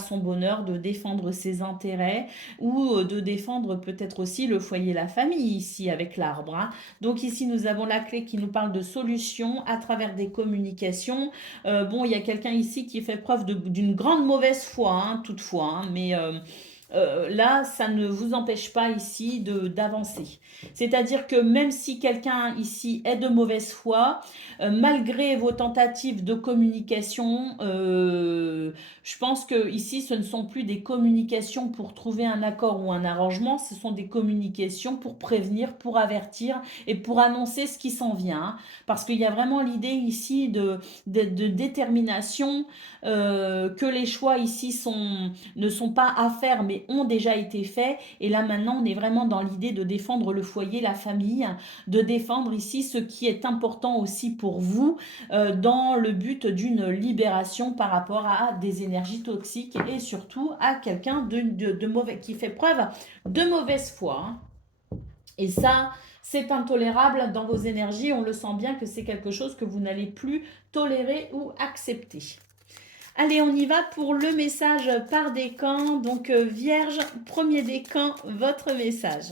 son bonheur, de défendre ses intérêts ou de défendre peut-être aussi le foyer, la famille ici avec l'arbre, hein. Donc ici, nous avons la clé qui nous parle de solutions à travers des communications. Bon, il y a quelqu'un ici qui fait preuve d'une grande mauvaise foi, hein, toutefois, hein, mais là, ça ne vous empêche pas ici d'avancer. C'est-à-dire que même si quelqu'un ici est de mauvaise foi, malgré vos tentatives de communication, je pense que ici, ce ne sont plus des communications pour trouver un accord ou un arrangement, ce sont des communications pour prévenir, pour avertir et pour annoncer ce qui s'en vient, hein. Parce qu'il y a vraiment l'idée ici de détermination, que les choix ici ne sont pas à faire, mais ont déjà été faits. Et là, maintenant, on est vraiment dans l'idée de défendre le foyer, la famille, de défendre ici ce qui est important aussi pour vous, dans le but d'une libération par rapport à des énergies toxiques et surtout à quelqu'un de mauvais, qui fait preuve de mauvaise foi, hein. Et ça, c'est intolérable dans vos énergies. On le sent bien que c'est quelque chose que vous n'allez plus tolérer ou accepter. Allez, on y va pour le message par décan. Donc, Vierge, premier décan, votre message.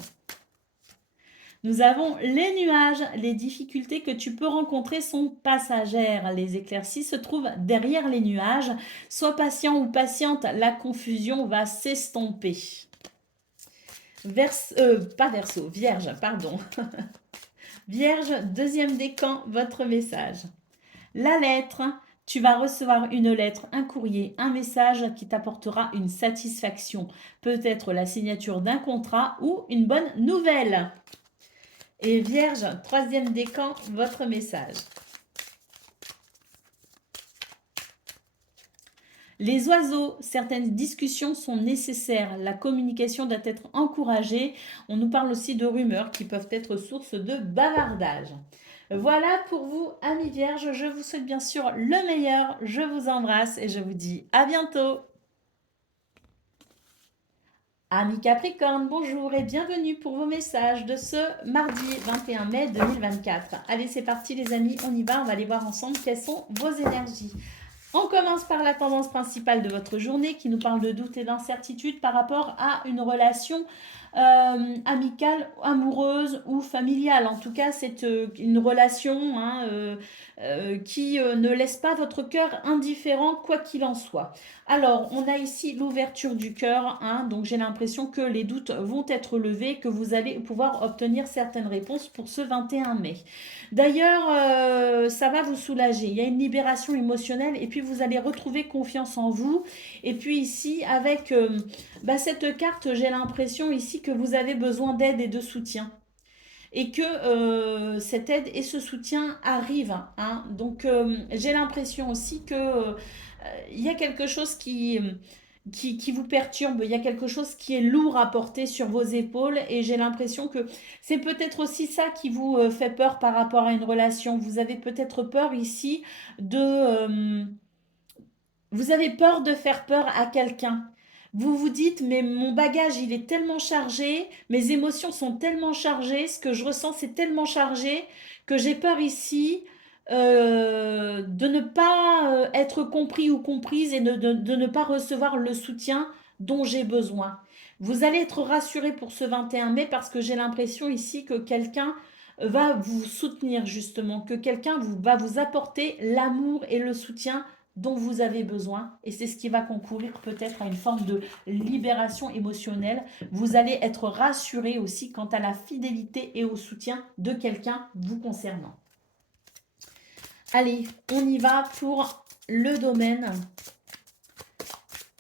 Nous avons les nuages. Les difficultés que tu peux rencontrer sont passagères. Les éclaircies se trouvent derrière les nuages. Sois patient ou patiente, la confusion va s'estomper. Pas Verseau, Vierge, pardon. Vierge, deuxième décan, votre message. La lettre, tu vas recevoir une lettre, un courrier, un message qui t'apportera une satisfaction. Peut-être la signature d'un contrat ou une bonne nouvelle. Et Vierge, troisième décan, votre message. Les oiseaux, certaines discussions sont nécessaires. La communication doit être encouragée. On nous parle aussi de rumeurs qui peuvent être source de bavardage. Voilà pour vous, amis vierges. Je vous souhaite bien sûr le meilleur. Je vous embrasse et je vous dis à bientôt. Amis Capricorne, bonjour et bienvenue pour vos messages de ce mardi 21 mai 2024. Allez, c'est parti les amis, on y va. On va aller voir ensemble quelles sont vos énergies. On commence par la tendance principale de votre journée qui nous parle de doute et d'incertitude par rapport à une relation amicale, amoureuse ou familiale. En tout cas, c'est une relation, hein, qui ne laisse pas votre cœur indifférent quoi qu'il en soit. Alors, on a ici l'ouverture du cœur, hein, donc j'ai l'impression que les doutes vont être levés, que vous allez pouvoir obtenir certaines réponses pour ce 21 mai. D'ailleurs, ça va vous soulager. Il y a une libération émotionnelle et puis vous allez retrouver confiance en vous. Et puis ici, avec cette carte, j'ai l'impression ici que vous avez besoin d'aide et de soutien. Et que cette aide et ce soutien arrivent, hein. Donc, j'ai l'impression aussi que il y a quelque chose qui vous perturbe, il y a quelque chose qui est lourd à porter sur vos épaules et j'ai l'impression que c'est peut-être aussi ça qui vous fait peur par rapport à une relation. Vous avez peut-être peur ici de... vous avez peur de faire peur à quelqu'un. Vous vous dites, mais mon bagage, il est tellement chargé, mes émotions sont tellement chargées, ce que je ressens, c'est tellement chargé que j'ai peur ici de ne pas être compris ou comprise et de ne pas recevoir le soutien dont j'ai besoin. Vous allez être rassuré pour ce 21 mai parce que j'ai l'impression ici que quelqu'un va vous soutenir justement, que quelqu'un va vous apporter l'amour et le soutien dont vous avez besoin et c'est ce qui va concourir peut-être à une forme de libération émotionnelle. Vous allez être rassuré aussi quant à la fidélité et au soutien de quelqu'un vous concernant. Allez, on y va pour le domaine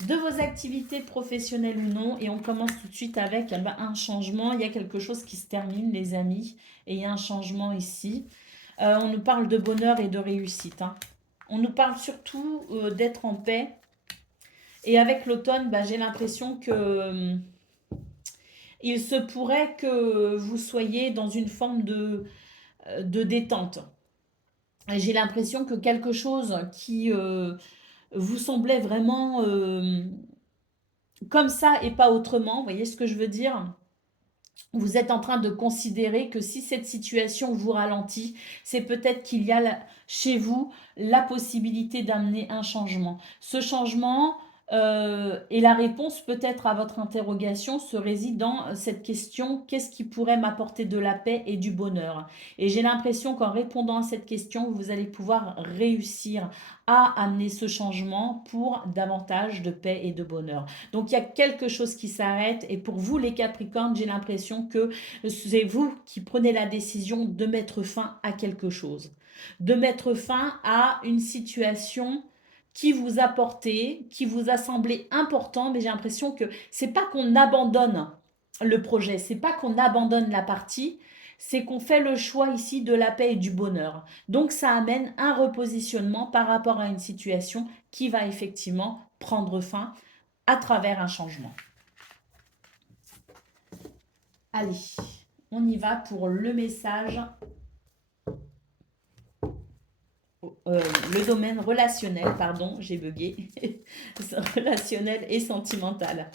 de vos activités professionnelles ou non et on commence tout de suite avec un changement. Il y a quelque chose qui se termine les amis et il y a un changement ici. On nous parle de bonheur et de réussite, hein. On nous parle surtout d'être en paix. Et avec l'automne, j'ai l'impression que il se pourrait que vous soyez dans une forme de détente. J'ai l'impression que quelque chose qui vous semblait vraiment comme ça et pas autrement, vous voyez ce que je veux dire? Vous êtes en train de considérer que si cette situation vous ralentit, c'est peut-être qu'il y a chez vous la possibilité d'amener un changement. Ce changement et la réponse peut-être à votre interrogation se réside dans cette question, qu'est-ce qui pourrait m'apporter de la paix et du bonheur? Et j'ai l'impression qu'en répondant à cette question, vous allez pouvoir réussir à amener ce changement pour davantage de paix et de bonheur. Donc il y a quelque chose qui s'arrête et pour vous les Capricornes, j'ai l'impression que c'est vous qui prenez la décision de mettre fin à quelque chose, de mettre fin à une situation qui vous a porté, qui vous a semblé important, mais j'ai l'impression que c'est pas qu'on abandonne le projet, c'est pas qu'on abandonne la partie, c'est qu'on fait le choix ici de la paix et du bonheur. Donc ça amène un repositionnement par rapport à une situation qui va effectivement prendre fin à travers un changement. Allez, on y va pour le message, le domaine relationnel, pardon, j'ai bugué, relationnel et sentimental.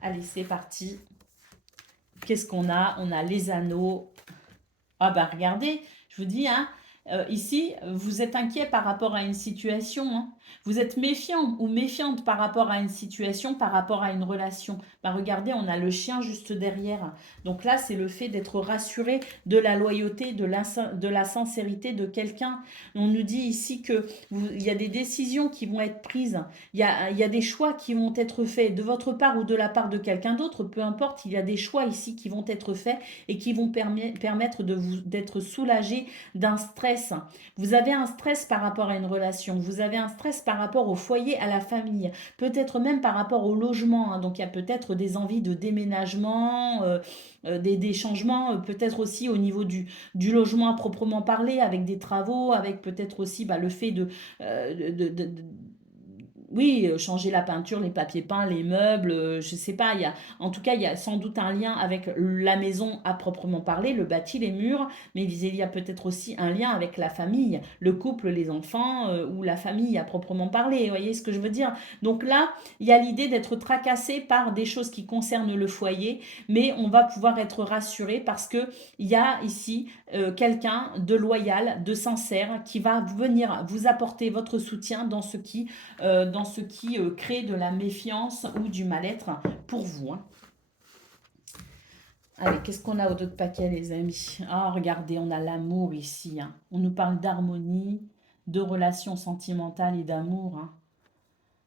Allez, c'est parti. Qu'est-ce qu'on a? On a les anneaux. Ah bah regardez, je vous dis, hein, ici, vous êtes inquiet par rapport à une situation, hein. Vous êtes méfiant ou méfiante par rapport à une situation, par rapport à une relation. Bah regardez, on a le chien juste derrière. Donc là, c'est le fait d'être rassuré de la loyauté, de la sincérité de quelqu'un. On nous dit ici que il y a des décisions qui vont être prises, il y a des choix qui vont être faits de votre part ou de la part de quelqu'un d'autre, peu importe, il y a des choix ici qui vont être faits et qui vont permettre d'être soulagé d'un stress. Vous avez un stress par rapport à une relation, vous avez un stress par rapport au foyer, à la famille, peut-être même par rapport au logement, hein. Donc il y a peut-être des envies de déménagement, des changements, peut-être aussi au niveau du logement à proprement parler, avec des travaux, avec peut-être aussi bah, le fait oui, changer la peinture, les papiers peints, les meubles, je sais pas, en tout cas, il y a sans doute un lien avec la maison à proprement parler, le bâti, les murs, mais il y a peut-être aussi un lien avec la famille, le couple, les enfants, ou la famille à proprement parler, vous voyez ce que je veux dire? Donc là, il y a l'idée d'être tracassé par des choses qui concernent le foyer, mais on va pouvoir être rassuré parce que il y a ici quelqu'un de loyal, de sincère, qui va venir vous apporter votre soutien dans ce qui crée de la méfiance ou du mal-être pour vous, hein. Allez, qu'est-ce qu'on a au d'autres paquets, les amis? Ah, regardez, on a l'amour ici, hein. On nous parle d'harmonie, de relations sentimentales et d'amour, hein.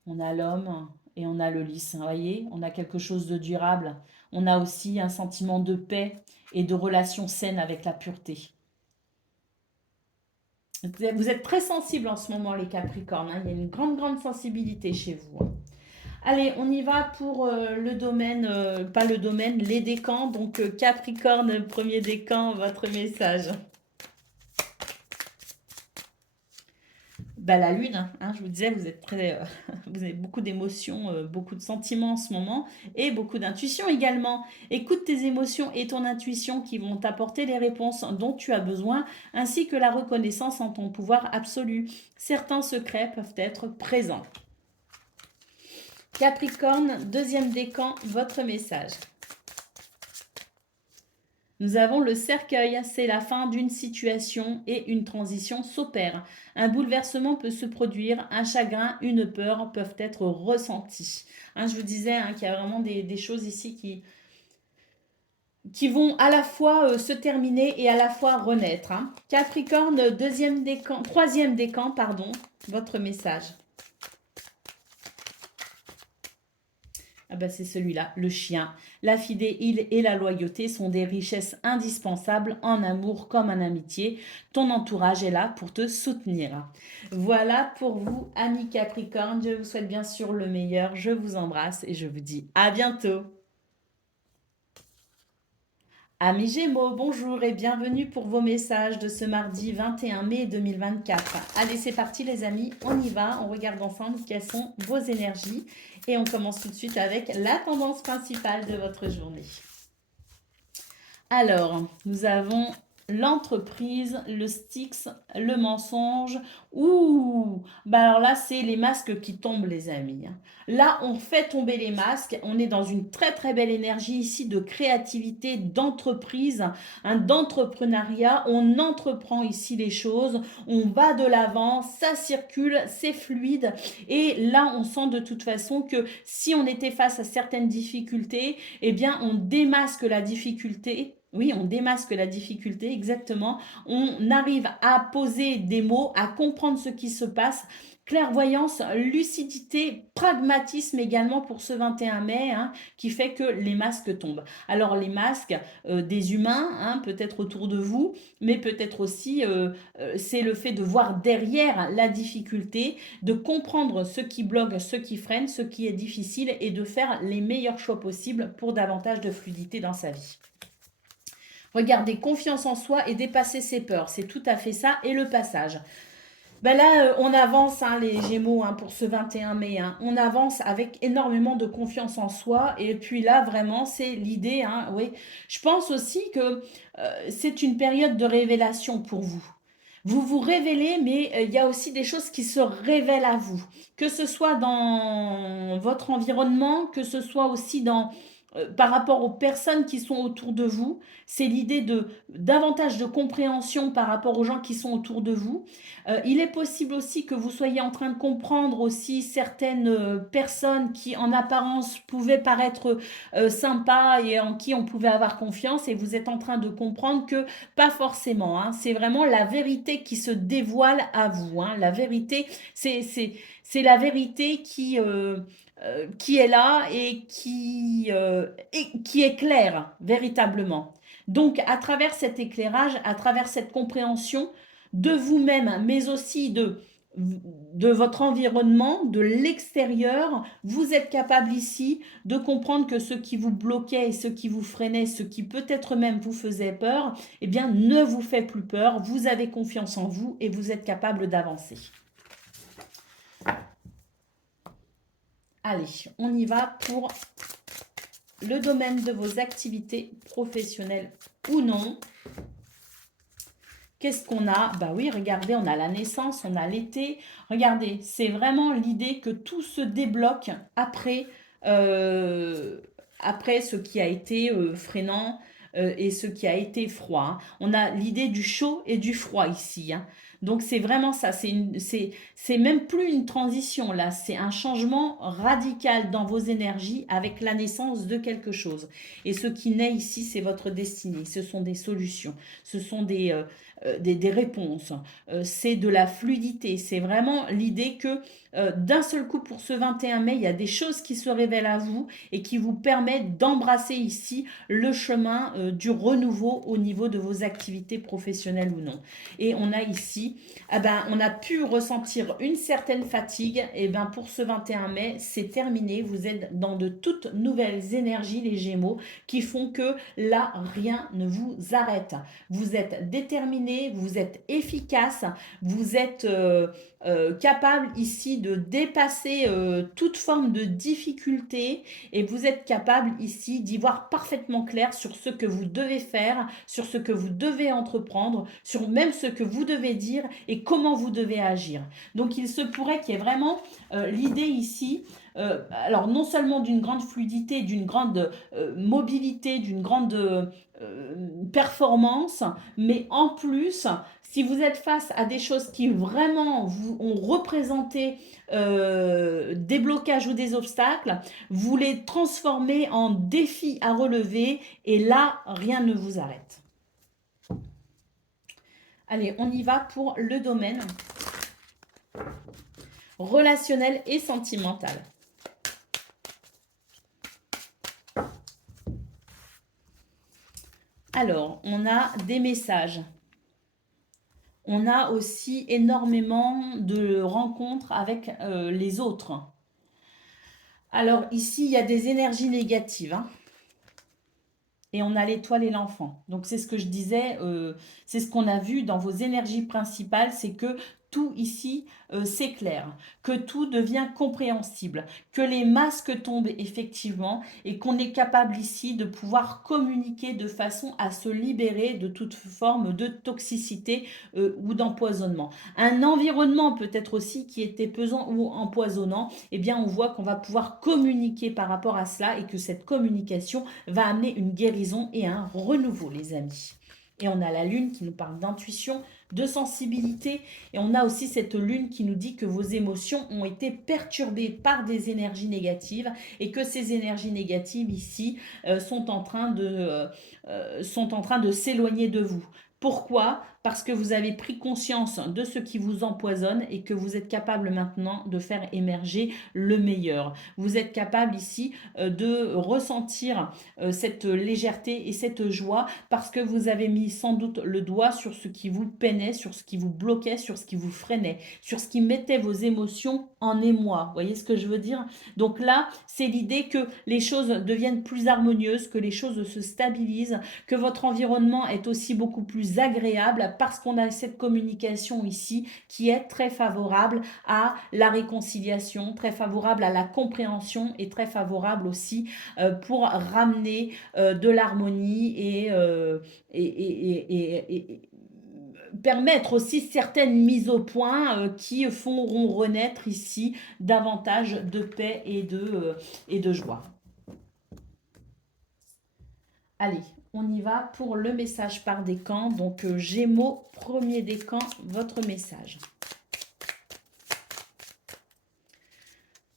On a l'homme et on a le lys, hein. Vous voyez, on a quelque chose de durable. On a aussi un sentiment de paix et de relations saines avec la pureté. Vous êtes très sensibles en ce moment, les Capricornes, hein. Il y a une grande, grande sensibilité chez vous, hein. Allez, on y va pour le domaine, pas le domaine, les décans. Donc Capricorne, premier décan, votre message. Bah, la lune, hein, je vous disais, vous êtes très, vous avez beaucoup d'émotions, beaucoup de sentiments en ce moment et beaucoup d'intuition également. Écoute tes émotions et ton intuition qui vont t'apporter les réponses dont tu as besoin, ainsi que la reconnaissance en ton pouvoir absolu. Certains secrets peuvent être présents. Capricorne, deuxième décan, votre message. Nous avons le cercueil, c'est la fin d'une situation et une transition s'opère. Un bouleversement peut se produire, un chagrin, une peur peuvent être ressentis. Hein, je vous disais hein, qu'il y a vraiment des choses ici qui vont à la fois se terminer et à la fois renaître, hein. Capricorne, troisième décan, pardon, votre message. Ah ben c'est celui-là, le chien. La fidélité et la loyauté sont des richesses indispensables en amour comme en amitié. Ton entourage est là pour te soutenir. Voilà pour vous, amis Capricorne. Je vous souhaite bien sûr le meilleur. Je vous embrasse et je vous dis à bientôt. Amis Gémeaux, bonjour et bienvenue pour vos messages de ce mardi 21 mai 2024. Allez, c'est parti les amis, on y va, on regarde ensemble quelles sont vos énergies et on commence tout de suite avec la tendance principale de votre journée. Alors, nous avons l'entreprise, le Styx, le mensonge. Ouh, bah alors là, c'est les masques qui tombent, les amis. Là, on fait tomber les masques. On est dans une très très belle énergie ici de créativité, d'entreprise, hein, d'entrepreneuriat. On entreprend ici les choses. On va de l'avant, ça circule, c'est fluide. Et là, on sent de toute façon que si on était face à certaines difficultés, eh bien, on démasque la difficulté. Oui, on démasque la difficulté, exactement. On arrive à poser des mots, à comprendre ce qui se passe. Clairvoyance, lucidité, pragmatisme également pour ce 21 mai, hein, qui fait que les masques tombent. Alors les masques des humains, hein, peut-être autour de vous, mais peut-être aussi c'est le fait de voir derrière la difficulté, de comprendre ce qui bloque, ce qui freine, ce qui est difficile et de faire les meilleurs choix possibles pour davantage de fluidité dans sa vie. Regardez, confiance en soi et dépasser ses peurs, c'est tout à fait ça. Et le passage. Ben là, on avance, hein, les Gémeaux, hein, pour ce 21 mai. Hein. On avance avec énormément de confiance en soi. Et puis là, vraiment, c'est l'idée. Hein, oui. Je pense aussi que c'est une période de révélation pour vous. Vous vous révélez, mais il y a aussi des choses qui se révèlent à vous. Que ce soit dans votre environnement, que ce soit aussi par rapport aux personnes qui sont autour de vous. C'est l'idée de davantage de compréhension par rapport aux gens qui sont autour de vous. Il est possible aussi que vous soyez en train de comprendre aussi certaines personnes qui en apparence pouvaient paraître sympas et en qui on pouvait avoir confiance et vous êtes en train de comprendre que pas forcément. Hein. C'est vraiment la vérité qui se dévoile à vous. Hein. La vérité, c'est la vérité qui est là et qui éclaire véritablement. Donc, à travers cet éclairage, à travers cette compréhension de vous-même, mais aussi de votre environnement, de l'extérieur, vous êtes capable ici de comprendre que ce qui vous bloquait et ce qui vous freinait, ce qui peut-être même vous faisait peur, eh bien, ne vous fait plus peur. Vous avez confiance en vous et vous êtes capable d'avancer. Allez, on y va pour le domaine de vos activités professionnelles ou non. Qu'est-ce qu'on a? Bah oui, regardez, on a la naissance, on a l'été. Regardez, c'est vraiment l'idée que tout se débloque après ce qui a été freinant et ce qui a été froid. Hein. On a l'idée du chaud et du froid ici. Hein. Donc c'est vraiment ça, c'est même plus une transition là, c'est un changement radical dans vos énergies avec la naissance de quelque chose. Et ce qui naît ici, c'est votre destinée, ce sont des solutions, ce sont des réponses, c'est de la fluidité, c'est vraiment l'idée que d'un seul coup pour ce 21 mai, il y a des choses qui se révèlent à vous et qui vous permettent d'embrasser ici le chemin du renouveau au niveau de vos activités professionnelles ou non. Et on a ici, on a pu ressentir une certaine fatigue, et ben pour ce 21 mai, c'est terminé, vous êtes dans de toutes nouvelles énergies, les Gémeaux, qui font que là, rien ne vous arrête. Vous êtes déterminé, vous êtes efficace, vous êtes capable ici de dépasser toute forme de difficulté et vous êtes capable ici d'y voir parfaitement clair sur ce que vous devez faire, sur ce que vous devez entreprendre, sur même ce que vous devez dire et comment vous devez agir. Donc il se pourrait qu'il y ait vraiment l'idée ici alors non seulement d'une grande fluidité, d'une grande mobilité, d'une grande performance, mais en plus, si vous êtes face à des choses qui vraiment vous ont représenté des blocages ou des obstacles, vous les transformez en défis à relever et là, rien ne vous arrête. Allez, on y va pour le domaine relationnel et sentimental. Alors, on a des messages. On a aussi énormément de rencontres avec les autres. Alors ici, il y a des énergies négatives. Hein. et on a l'étoile et l'enfant. Donc c'est ce que je disais, c'est ce qu'on a vu dans vos énergies principales, c'est que tout ici s'éclaire, que tout devient compréhensible, que les masques tombent effectivement et qu'on est capable ici de pouvoir communiquer de façon à se libérer de toute forme de toxicité ou d'empoisonnement. Un environnement peut-être aussi qui était pesant ou empoisonnant, eh bien on voit qu'on va pouvoir communiquer par rapport à cela et que cette communication va amener une guérison et un renouveau, les amis. Et on a la lune qui nous parle d'intuition, de sensibilité, et on a aussi cette lune qui nous dit que vos émotions ont été perturbées par des énergies négatives et que ces énergies négatives ici sont en train de s'éloigner de vous. Pourquoi? Parce que vous avez pris conscience de ce qui vous empoisonne et que vous êtes capable maintenant de faire émerger le meilleur. Vous êtes capable ici de ressentir cette légèreté et cette joie parce que vous avez mis sans doute le doigt sur ce qui vous peinait, sur ce qui vous bloquait, sur ce qui vous freinait, sur ce qui mettait vos émotions en émoi. Vous voyez ce que je veux dire? Donc là, c'est l'idée que les choses deviennent plus harmonieuses, que les choses se stabilisent, que votre environnement est aussi beaucoup plus agréable parce qu'on a cette communication ici qui est très favorable à la réconciliation, très favorable à la compréhension et très favorable aussi pour ramener de l'harmonie et permettre aussi certaines mises au point qui feront renaître ici davantage de paix et de joie. Allez, on y va pour le message par décan. Donc, Gémeaux, premier décan, votre message.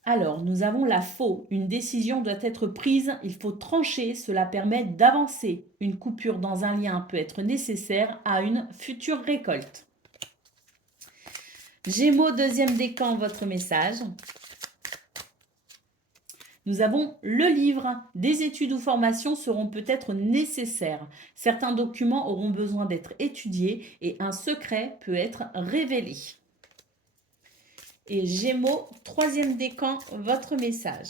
Alors, nous avons la faux. Une décision doit être prise, il faut trancher, cela permet d'avancer. Une coupure dans un lien peut être nécessaire à une future récolte. Gémeaux, deuxième décan, votre message. Nous avons le livre. Des études ou formations seront peut-être nécessaires. Certains documents auront besoin d'être étudiés et un secret peut être révélé. Et Gémeaux, troisième décan, votre message.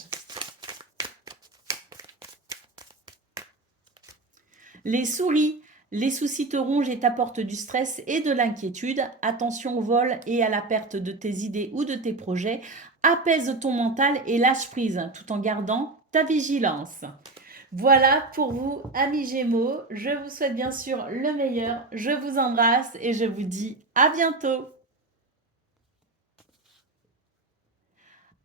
Les souris. Les soucis te rongent et t'apportent du stress et de l'inquiétude. Attention au vol et à la perte de tes idées ou de tes projets. Apaise ton mental et lâche prise tout en gardant ta vigilance. Voilà pour vous, amis Gémeaux. Je vous souhaite bien sûr le meilleur. Je vous embrasse et je vous dis à bientôt.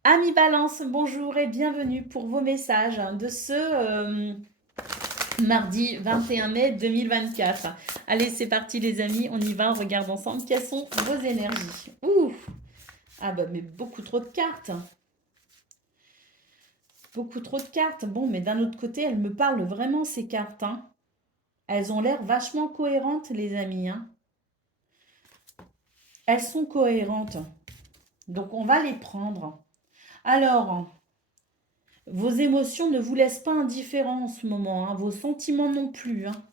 Amis Balance, bonjour et bienvenue pour vos messages de ce mardi 21 mai 2024. Allez, c'est parti les amis, on y va, on regarde ensemble quelles sont vos énergies. Ouh! Ah bah mais beaucoup trop de cartes. Beaucoup trop de cartes. Bon, mais d'un autre côté, elles me parlent vraiment ces cartes. Hein. Elles ont l'air vachement cohérentes les amis. Hein. Elles sont cohérentes. Donc on va les prendre. Alors, vos émotions ne vous laissent pas indifférents en ce moment. Hein. Vos sentiments non plus. Hein.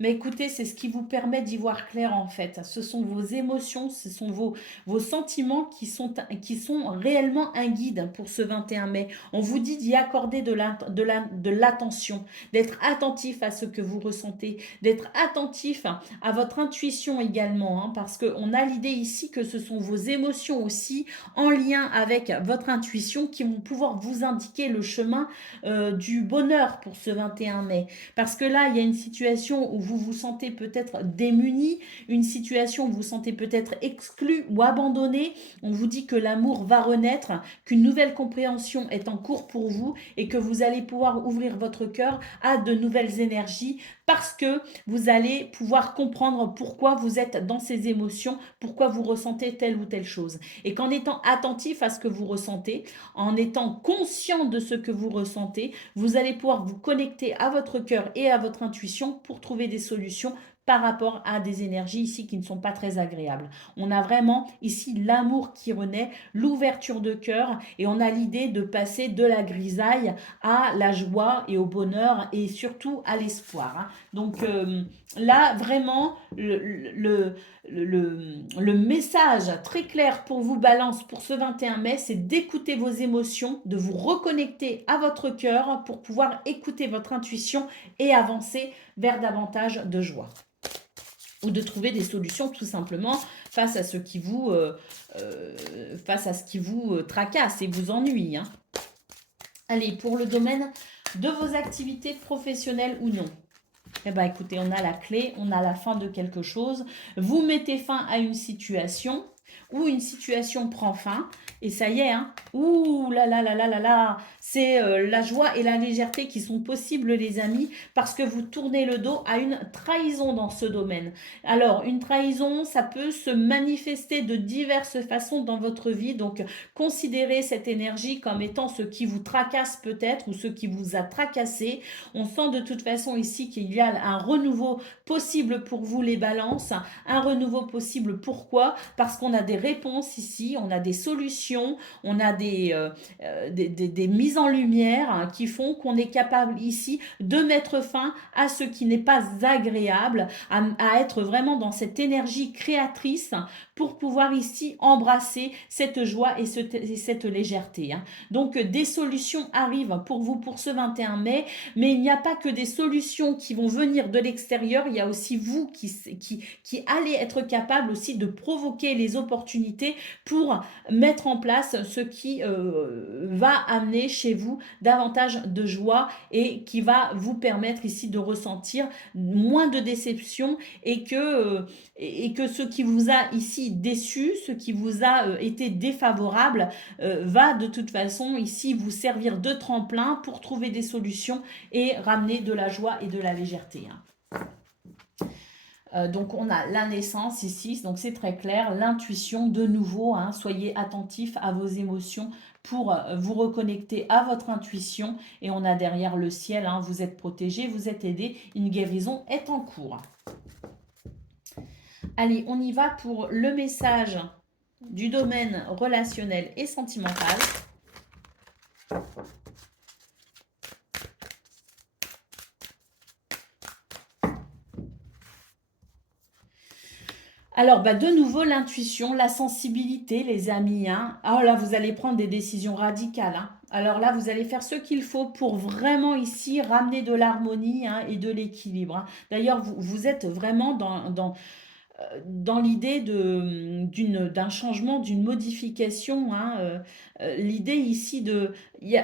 Mais écoutez, c'est ce qui vous permet d'y voir clair en fait. Ce sont vos émotions, ce sont vos sentiments qui sont réellement un guide pour ce 21 mai. On vous dit d'y accorder de l'attention, d'être attentif à ce que vous ressentez, d'être attentif à votre intuition également, hein, parce qu'on a l'idée ici que ce sont vos émotions aussi en lien avec votre intuition qui vont pouvoir vous indiquer le chemin du bonheur pour ce 21 mai. Parce que là, il y a une situation où vous vous sentez peut-être démuni, une situation où vous vous sentez peut-être exclu ou abandonné. On vous dit que l'amour va renaître, qu'une nouvelle compréhension est en cours pour vous et que vous allez pouvoir ouvrir votre cœur à de nouvelles énergies parce que vous allez pouvoir comprendre pourquoi vous êtes dans ces émotions, pourquoi vous ressentez telle ou telle chose. Et qu'en étant attentif à ce que vous ressentez, en étant conscient de ce que vous ressentez, vous allez pouvoir vous connecter à votre cœur et à votre intuition pour trouver des solutions par rapport à des énergies ici qui ne sont pas très agréables. On a vraiment ici l'amour qui renaît, l'ouverture de cœur et on a l'idée de passer de la grisaille à la joie et au bonheur et surtout à l'espoir. Hein. Donc là, vraiment, le message très clair pour vous, Balance, pour ce 21 mai, c'est d'écouter vos émotions, de vous reconnecter à votre cœur pour pouvoir écouter votre intuition et avancer vers davantage de joie ou de trouver des solutions tout simplement face à ce qui vous, tracasse et vous ennuie. Hein. Allez, pour le domaine de vos activités professionnelles ou non. Eh bien, écoutez, on a la clé, on a la fin de quelque chose. Vous mettez fin à une situation ou une situation prend fin. Et ça y est, hein. Ouh là là là là là là. C'est la joie et la légèreté qui sont possibles, les amis, parce que vous tournez le dos à une trahison dans ce domaine. Alors, une trahison, ça peut se manifester de diverses façons dans votre vie. Donc, considérez cette énergie comme étant ce qui vous tracasse peut-être ou ce qui vous a tracassé. On sent de toute façon ici qu'il y a un renouveau possible pour vous, les balances. Un renouveau possible, pourquoi? Parce qu'on a des réponses ici, on a des solutions, on a des mises en lumière hein, qui font qu'on est capable ici de mettre fin à ce qui n'est pas agréable, à être vraiment dans cette énergie créatrice pour pouvoir ici embrasser cette joie et cette légèreté. Hein. Donc des solutions arrivent pour vous pour ce 21 mai, mais il n'y a pas que des solutions qui vont venir de l'extérieur, il y a aussi vous qui allez être capable aussi de provoquer les opportunités pour mettre en place ce qui va amener chez vous davantage de joie et qui va vous permettre ici de ressentir moins de déception et que ce qui vous a ici déçu, ce qui vous a été défavorable, va de toute façon ici vous servir de tremplin pour trouver des solutions et ramener de la joie et de la légèreté. Hein. Donc on a la naissance ici, donc c'est très clair, l'intuition de nouveau, hein, soyez attentifs à vos émotions pour vous reconnecter à votre intuition et on a derrière le ciel, hein, vous êtes protégés, vous êtes aidés, une guérison est en cours. Allez, on y va pour le message du domaine relationnel et sentimental. Alors, de nouveau, l'intuition, la sensibilité, les amis. Hein. Alors là, vous allez prendre des décisions radicales. Hein. Alors là, vous allez faire ce qu'il faut pour vraiment ici ramener de l'harmonie hein, et de l'équilibre. Hein. D'ailleurs, vous êtes vraiment dans l'idée d'un changement, d'une modification. Hein, l'idée ici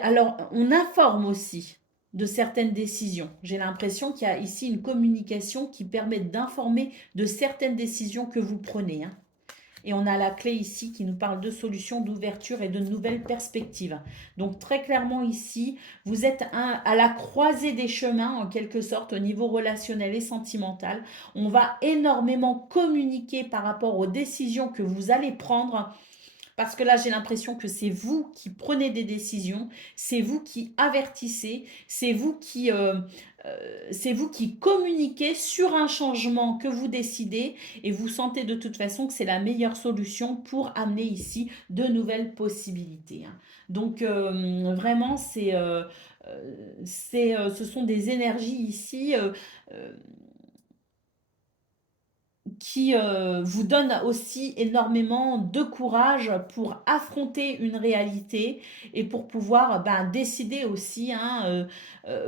alors, on informe aussi de certaines décisions. J'ai l'impression qu'il y a ici une communication qui permet d'informer de certaines décisions que vous prenez. Hein. Et on a la clé ici qui nous parle de solutions, d'ouverture et de nouvelles perspectives. Donc très clairement ici, vous êtes à la croisée des chemins en quelque sorte au niveau relationnel et sentimental. On va énormément communiquer par rapport aux décisions que vous allez prendre. Parce que là, j'ai l'impression que c'est vous qui prenez des décisions, c'est vous qui avertissez, c'est vous qui communiquez sur un changement que vous décidez et vous sentez de toute façon que c'est la meilleure solution pour amener ici de nouvelles possibilités. Hein. Donc, vraiment, ce sont des énergies ici qui vous donne aussi énormément de courage pour affronter une réalité et pour pouvoir décider aussi hein,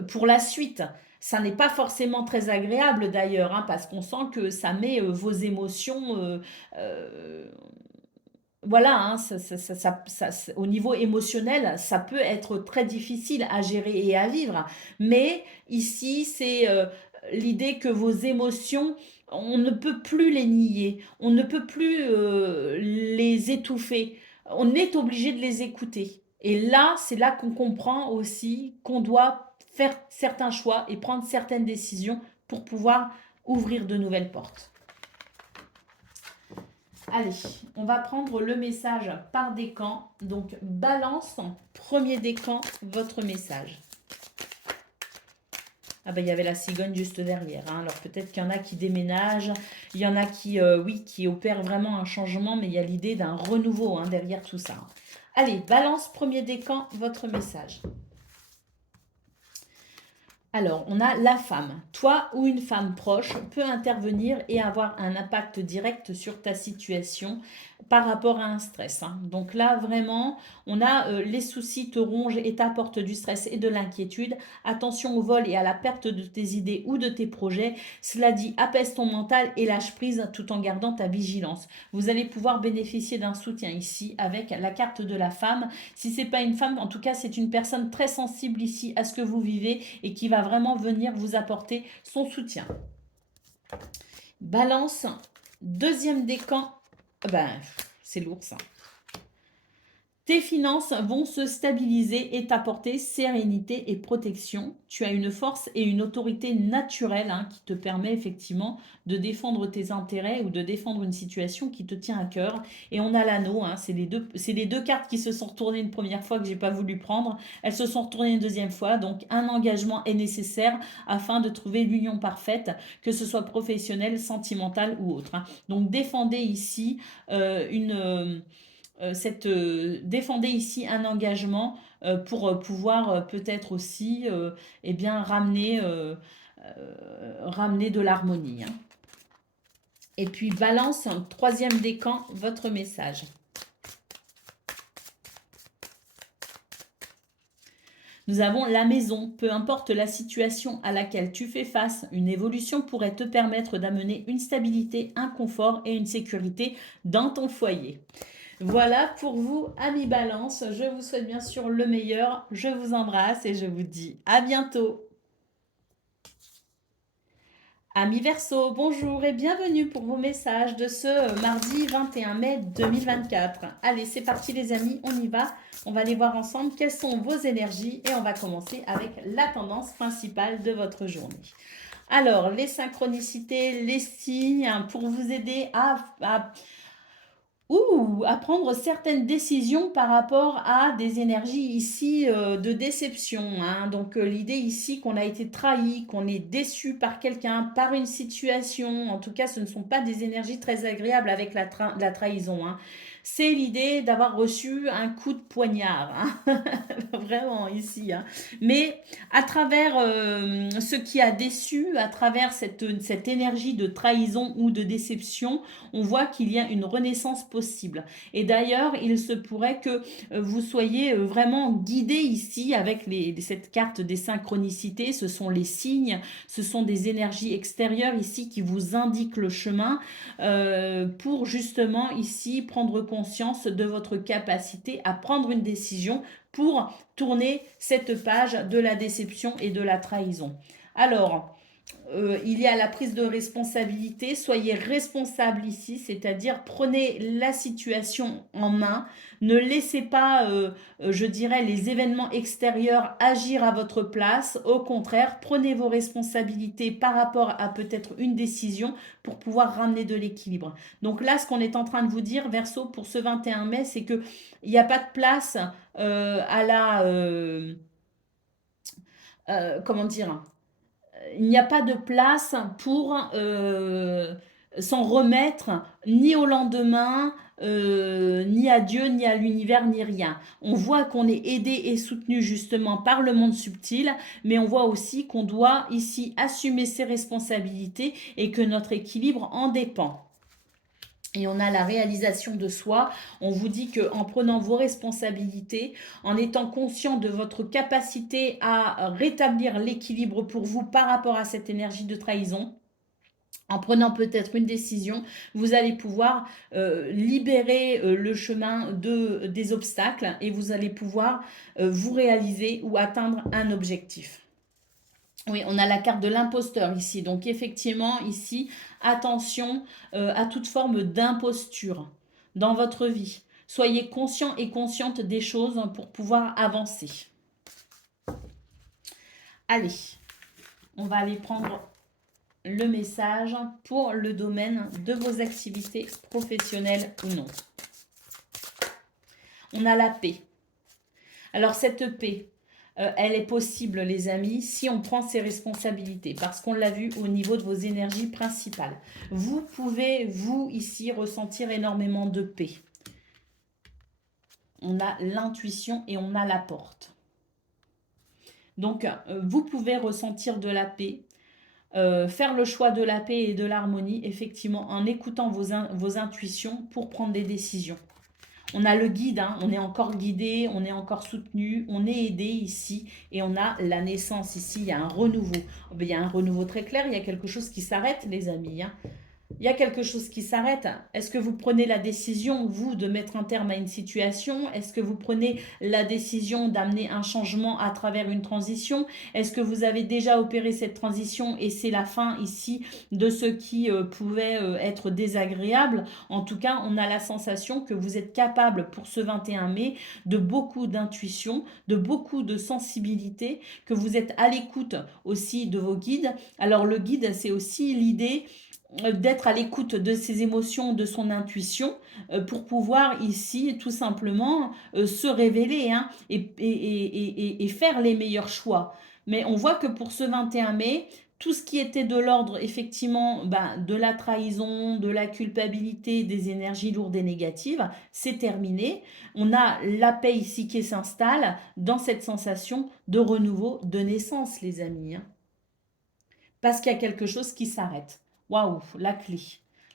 pour la suite. Ça n'est pas forcément très agréable d'ailleurs, hein, parce qu'on sent que ça met vos émotions... voilà, hein, au niveau émotionnel, ça peut être très difficile à gérer et à vivre. Mais ici, c'est l'idée que vos émotions, on ne peut plus les nier, on ne peut plus les étouffer. On est obligé de les écouter. Et là, c'est là qu'on comprend aussi qu'on doit faire certains choix et prendre certaines décisions pour pouvoir ouvrir de nouvelles portes. Allez, on va prendre le message par décan. Donc, balance, premier décan, votre message. Ah ben, il y avait la cigogne juste derrière, hein. Alors peut-être qu'il y en a qui déménagent, il y en a qui, oui, qui opèrent vraiment un changement, mais il y a l'idée d'un renouveau, hein, derrière tout ça. Allez, balance, premier décan, votre message. Alors, on a la femme. Toi ou une femme proche peut intervenir et avoir un impact direct sur ta situation par rapport à un stress, hein. Donc là, vraiment, on a les soucis te rongent et t'apportent du stress et de l'inquiétude. Attention au vol et à la perte de tes idées ou de tes projets. Cela dit, apaise ton mental et lâche prise tout en gardant ta vigilance. Vous allez pouvoir bénéficier d'un soutien ici avec la carte de la femme. Si c'est pas une femme, en tout cas, c'est une personne très sensible ici à ce que vous vivez et qui va vraiment venir vous apporter son soutien. Balance, deuxième décan. Ben, c'est lourd ça. Tes finances vont se stabiliser et t'apporter sérénité et protection. Tu as une force et une autorité naturelle, hein, qui te permet effectivement de défendre tes intérêts ou de défendre une situation qui te tient à cœur. Et on a l'anneau, hein, c'est les deux cartes qui se sont retournées une première fois que j'ai pas voulu prendre. Elles se sont retournées une deuxième fois. Donc un engagement est nécessaire afin de trouver l'union parfaite, que ce soit professionnelle, sentimentale ou autre, hein. Donc défendez ici défendez ici un engagement pour pouvoir peut-être aussi eh bien, ramener de l'harmonie, hein. Et puis balance, troisième décan, votre message. Nous avons la maison. Peu importe la situation à laquelle tu fais face, une évolution pourrait te permettre d'amener une stabilité, un confort et une sécurité dans ton foyer. Voilà pour vous, amis Balance. Je vous souhaite bien sûr le meilleur. Je vous embrasse et je vous dis à bientôt. Amis Verseau, bonjour et bienvenue pour vos messages de ce mardi 21 mai 2024. Allez, c'est parti les amis, on y va. On va aller voir ensemble quelles sont vos énergies et on va commencer avec la tendance principale de votre journée. Alors, les synchronicités, les signes pour vous aider à prendre certaines décisions par rapport à des énergies ici de déception, hein. Donc l'idée ici qu'on a été trahi, qu'on est déçu par quelqu'un, par une situation. En tout cas, ce ne sont pas des énergies très agréables avec la trahison, hein. C'est l'idée d'avoir reçu un coup de poignard, hein. Vraiment ici, hein. Mais à travers ce qui a déçu, à travers cette énergie de trahison ou de déception, on voit qu'il y a une renaissance possible. Et d'ailleurs, il se pourrait que vous soyez vraiment guidé ici avec cette carte des synchronicités. Ce sont les signes, ce sont des énergies extérieures ici qui vous indiquent le chemin pour justement ici prendre conscience de votre capacité à prendre une décision pour tourner cette page de la déception et de la trahison. Alors, il y a la prise de responsabilité. Soyez responsable ici, c'est-à-dire prenez la situation en main. Ne laissez pas, je dirais, les événements extérieurs agir à votre place. Au contraire, prenez vos responsabilités par rapport à peut-être une décision pour pouvoir ramener de l'équilibre. Donc là, ce qu'on est en train de vous dire, Verseau, pour ce 21 mai, c'est qu'il n'y a pas de place à la... comment dire, il n'y a pas de place pour s'en remettre ni au lendemain, ni à Dieu, ni à l'univers, ni rien. On voit qu'on est aidé et soutenu justement par le monde subtil, mais on voit aussi qu'on doit ici assumer ses responsabilités et que notre équilibre en dépend. Et on a la réalisation de soi. On vous dit qu'en prenant vos responsabilités, en étant conscient de votre capacité à rétablir l'équilibre pour vous par rapport à cette énergie de trahison, en prenant peut-être une décision, vous allez pouvoir libérer le chemin des obstacles et vous allez pouvoir vous réaliser ou atteindre un objectif. Oui, on a la carte de l'imposteur ici. Donc effectivement, ici, attention à toute forme d'imposture dans votre vie. Soyez conscient et consciente des choses pour pouvoir avancer. Allez, on va aller prendre le message pour le domaine de vos activités professionnelles ou non. On a la paix. Alors cette paix, elle est possible, les amis, si on prend ses responsabilités, parce qu'on l'a vu au niveau de vos énergies principales. Vous pouvez, vous, ici, ressentir énormément de paix. On a l'intuition et on a la porte. Donc, vous pouvez ressentir de la paix, faire le choix de la paix et de l'harmonie, effectivement, en écoutant vos intuitions pour prendre des décisions. On a le guide, hein, on est encore guidé, on est encore soutenu, on est aidé ici et on a la naissance ici, il y a un renouveau. Il y a un renouveau très clair, il y a quelque chose qui s'arrête, les amis. Hein. Il y a quelque chose qui s'arrête. Est-ce que vous prenez la décision, vous, de mettre un terme à une situation? Est-ce que vous prenez la décision d'amener un changement à travers une transition? Est-ce que vous avez déjà opéré cette transition et c'est la fin ici de ce qui pouvait être désagréable? En tout cas, on a la sensation que vous êtes capable pour ce 21 mai de beaucoup d'intuition, de beaucoup de sensibilité, que vous êtes à l'écoute aussi de vos guides. Alors le guide, c'est aussi l'idée d'être à l'écoute de ses émotions, de son intuition, pour pouvoir ici tout simplement se révéler hein, et faire les meilleurs choix. Mais on voit que pour ce 21 mai, tout ce qui était de l'ordre effectivement de la trahison, de la culpabilité, des énergies lourdes et négatives, c'est terminé. On a la paix ici qui s'installe dans cette sensation de renouveau, de naissance, les amis. Hein. Parce qu'il y a quelque chose qui s'arrête. Waouh, la clé.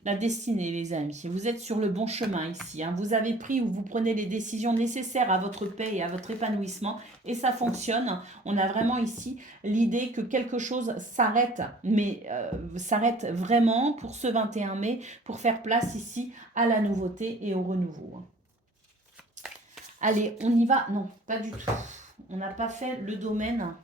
La destinée, les amis. Vous êtes sur le bon chemin ici. Hein. Vous avez pris ou vous prenez les décisions nécessaires à votre paix et à votre épanouissement. Et ça fonctionne. On a vraiment ici l'idée que quelque chose s'arrête. Mais s'arrête vraiment pour ce 21 mai. Pour faire place ici à la nouveauté et au renouveau. Allez, on y va. Non, pas du tout. On n'a pas fait le domaine.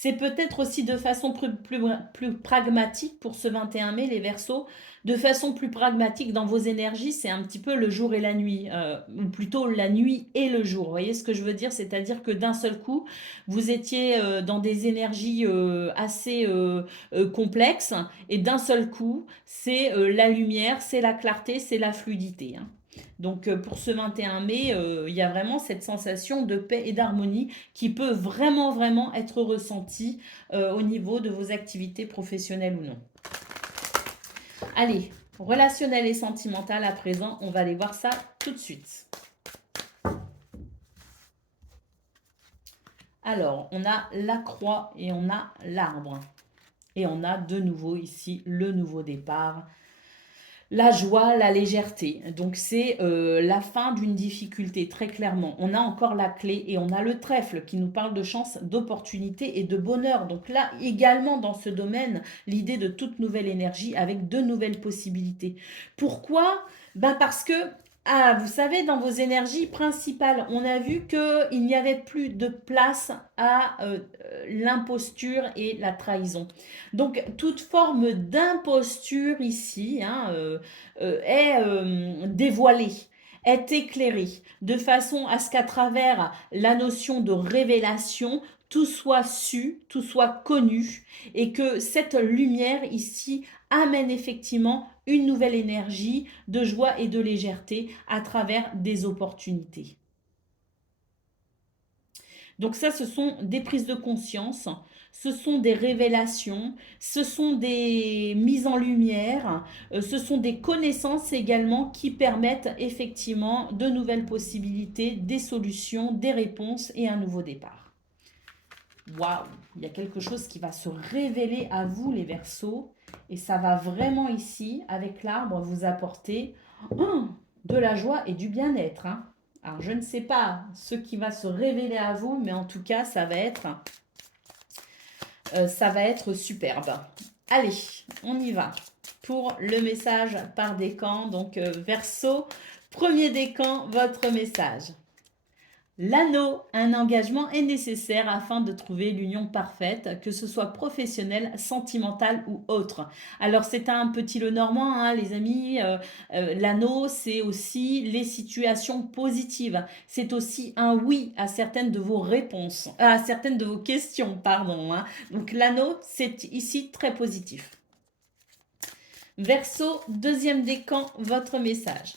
C'est peut-être aussi de façon plus pragmatique pour ce 21 mai, les Verseaux, de façon plus pragmatique dans vos énergies, c'est un petit peu le jour et la nuit, ou plutôt la nuit et le jour. Vous voyez ce que je veux dire? C'est-à-dire que d'un seul coup, vous étiez dans des énergies assez complexes, et d'un seul coup, c'est la lumière, c'est la clarté, c'est la fluidité. Hein. Donc pour ce 21 mai, il y a vraiment cette sensation de paix et d'harmonie qui peut vraiment, vraiment être ressentie au niveau de vos activités professionnelles ou non. Allez, relationnel et sentimental à présent, on va aller voir ça tout de suite. Alors, on a la croix et on a l'arbre. Et on a de nouveau ici le nouveau départ. La joie, la légèreté. Donc c'est la fin d'une difficulté, très clairement. On a encore la clé et on a le trèfle qui nous parle de chance, d'opportunité et de bonheur. Donc là, également dans ce domaine, l'idée de toute nouvelle énergie avec de nouvelles possibilités. Pourquoi? Parce que vous savez, dans vos énergies principales, on a vu qu'il n'y avait plus de place à l'imposture et la trahison. Donc, toute forme d'imposture ici hein, est dévoilée, est éclairée, de façon à ce qu'à travers la notion de révélation, tout soit su, tout soit connu, et que cette lumière ici amène effectivement une nouvelle énergie de joie et de légèreté à travers des opportunités. Donc ça, ce sont des prises de conscience, ce sont des révélations, ce sont des mises en lumière, ce sont des connaissances également qui permettent effectivement de nouvelles possibilités, des solutions, des réponses et un nouveau départ. Waouh, il y a quelque chose qui va se révéler à vous les Verseaux et ça va vraiment ici, avec l'arbre, vous apporter de la joie et du bien-être. Hein. Alors, je ne sais pas ce qui va se révéler à vous, mais en tout cas, ça va être superbe. Allez, on y va pour le message par décan. Donc, Verseau, premier décan, votre message. L'anneau, un engagement est nécessaire afin de trouver l'union parfaite, que ce soit professionnelle, sentimentale ou autre. Alors c'est un petit Lenormand, hein, les amis. L'anneau, c'est aussi les situations positives. C'est aussi un oui à certaines de vos réponses, à certaines de vos questions, pardon. Hein. Donc l'anneau, c'est ici très positif. Verseau, deuxième décan, votre message.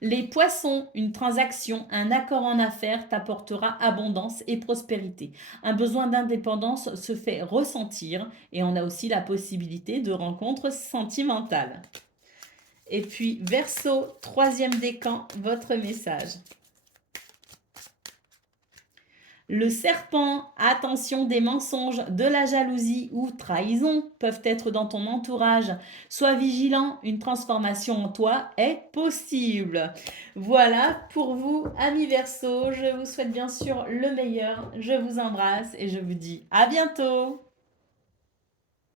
Les poissons, une transaction, un accord en affaires t'apportera abondance et prospérité. Un besoin d'indépendance se fait ressentir et on a aussi la possibilité de rencontres sentimentales. Et puis, Verseau, troisième décan, votre message. Le serpent, attention, des mensonges, de la jalousie ou trahison peuvent être dans ton entourage. Sois vigilant, une transformation en toi est possible. Voilà pour vous, amis Verseau. Je vous souhaite bien sûr le meilleur. Je vous embrasse et je vous dis à bientôt.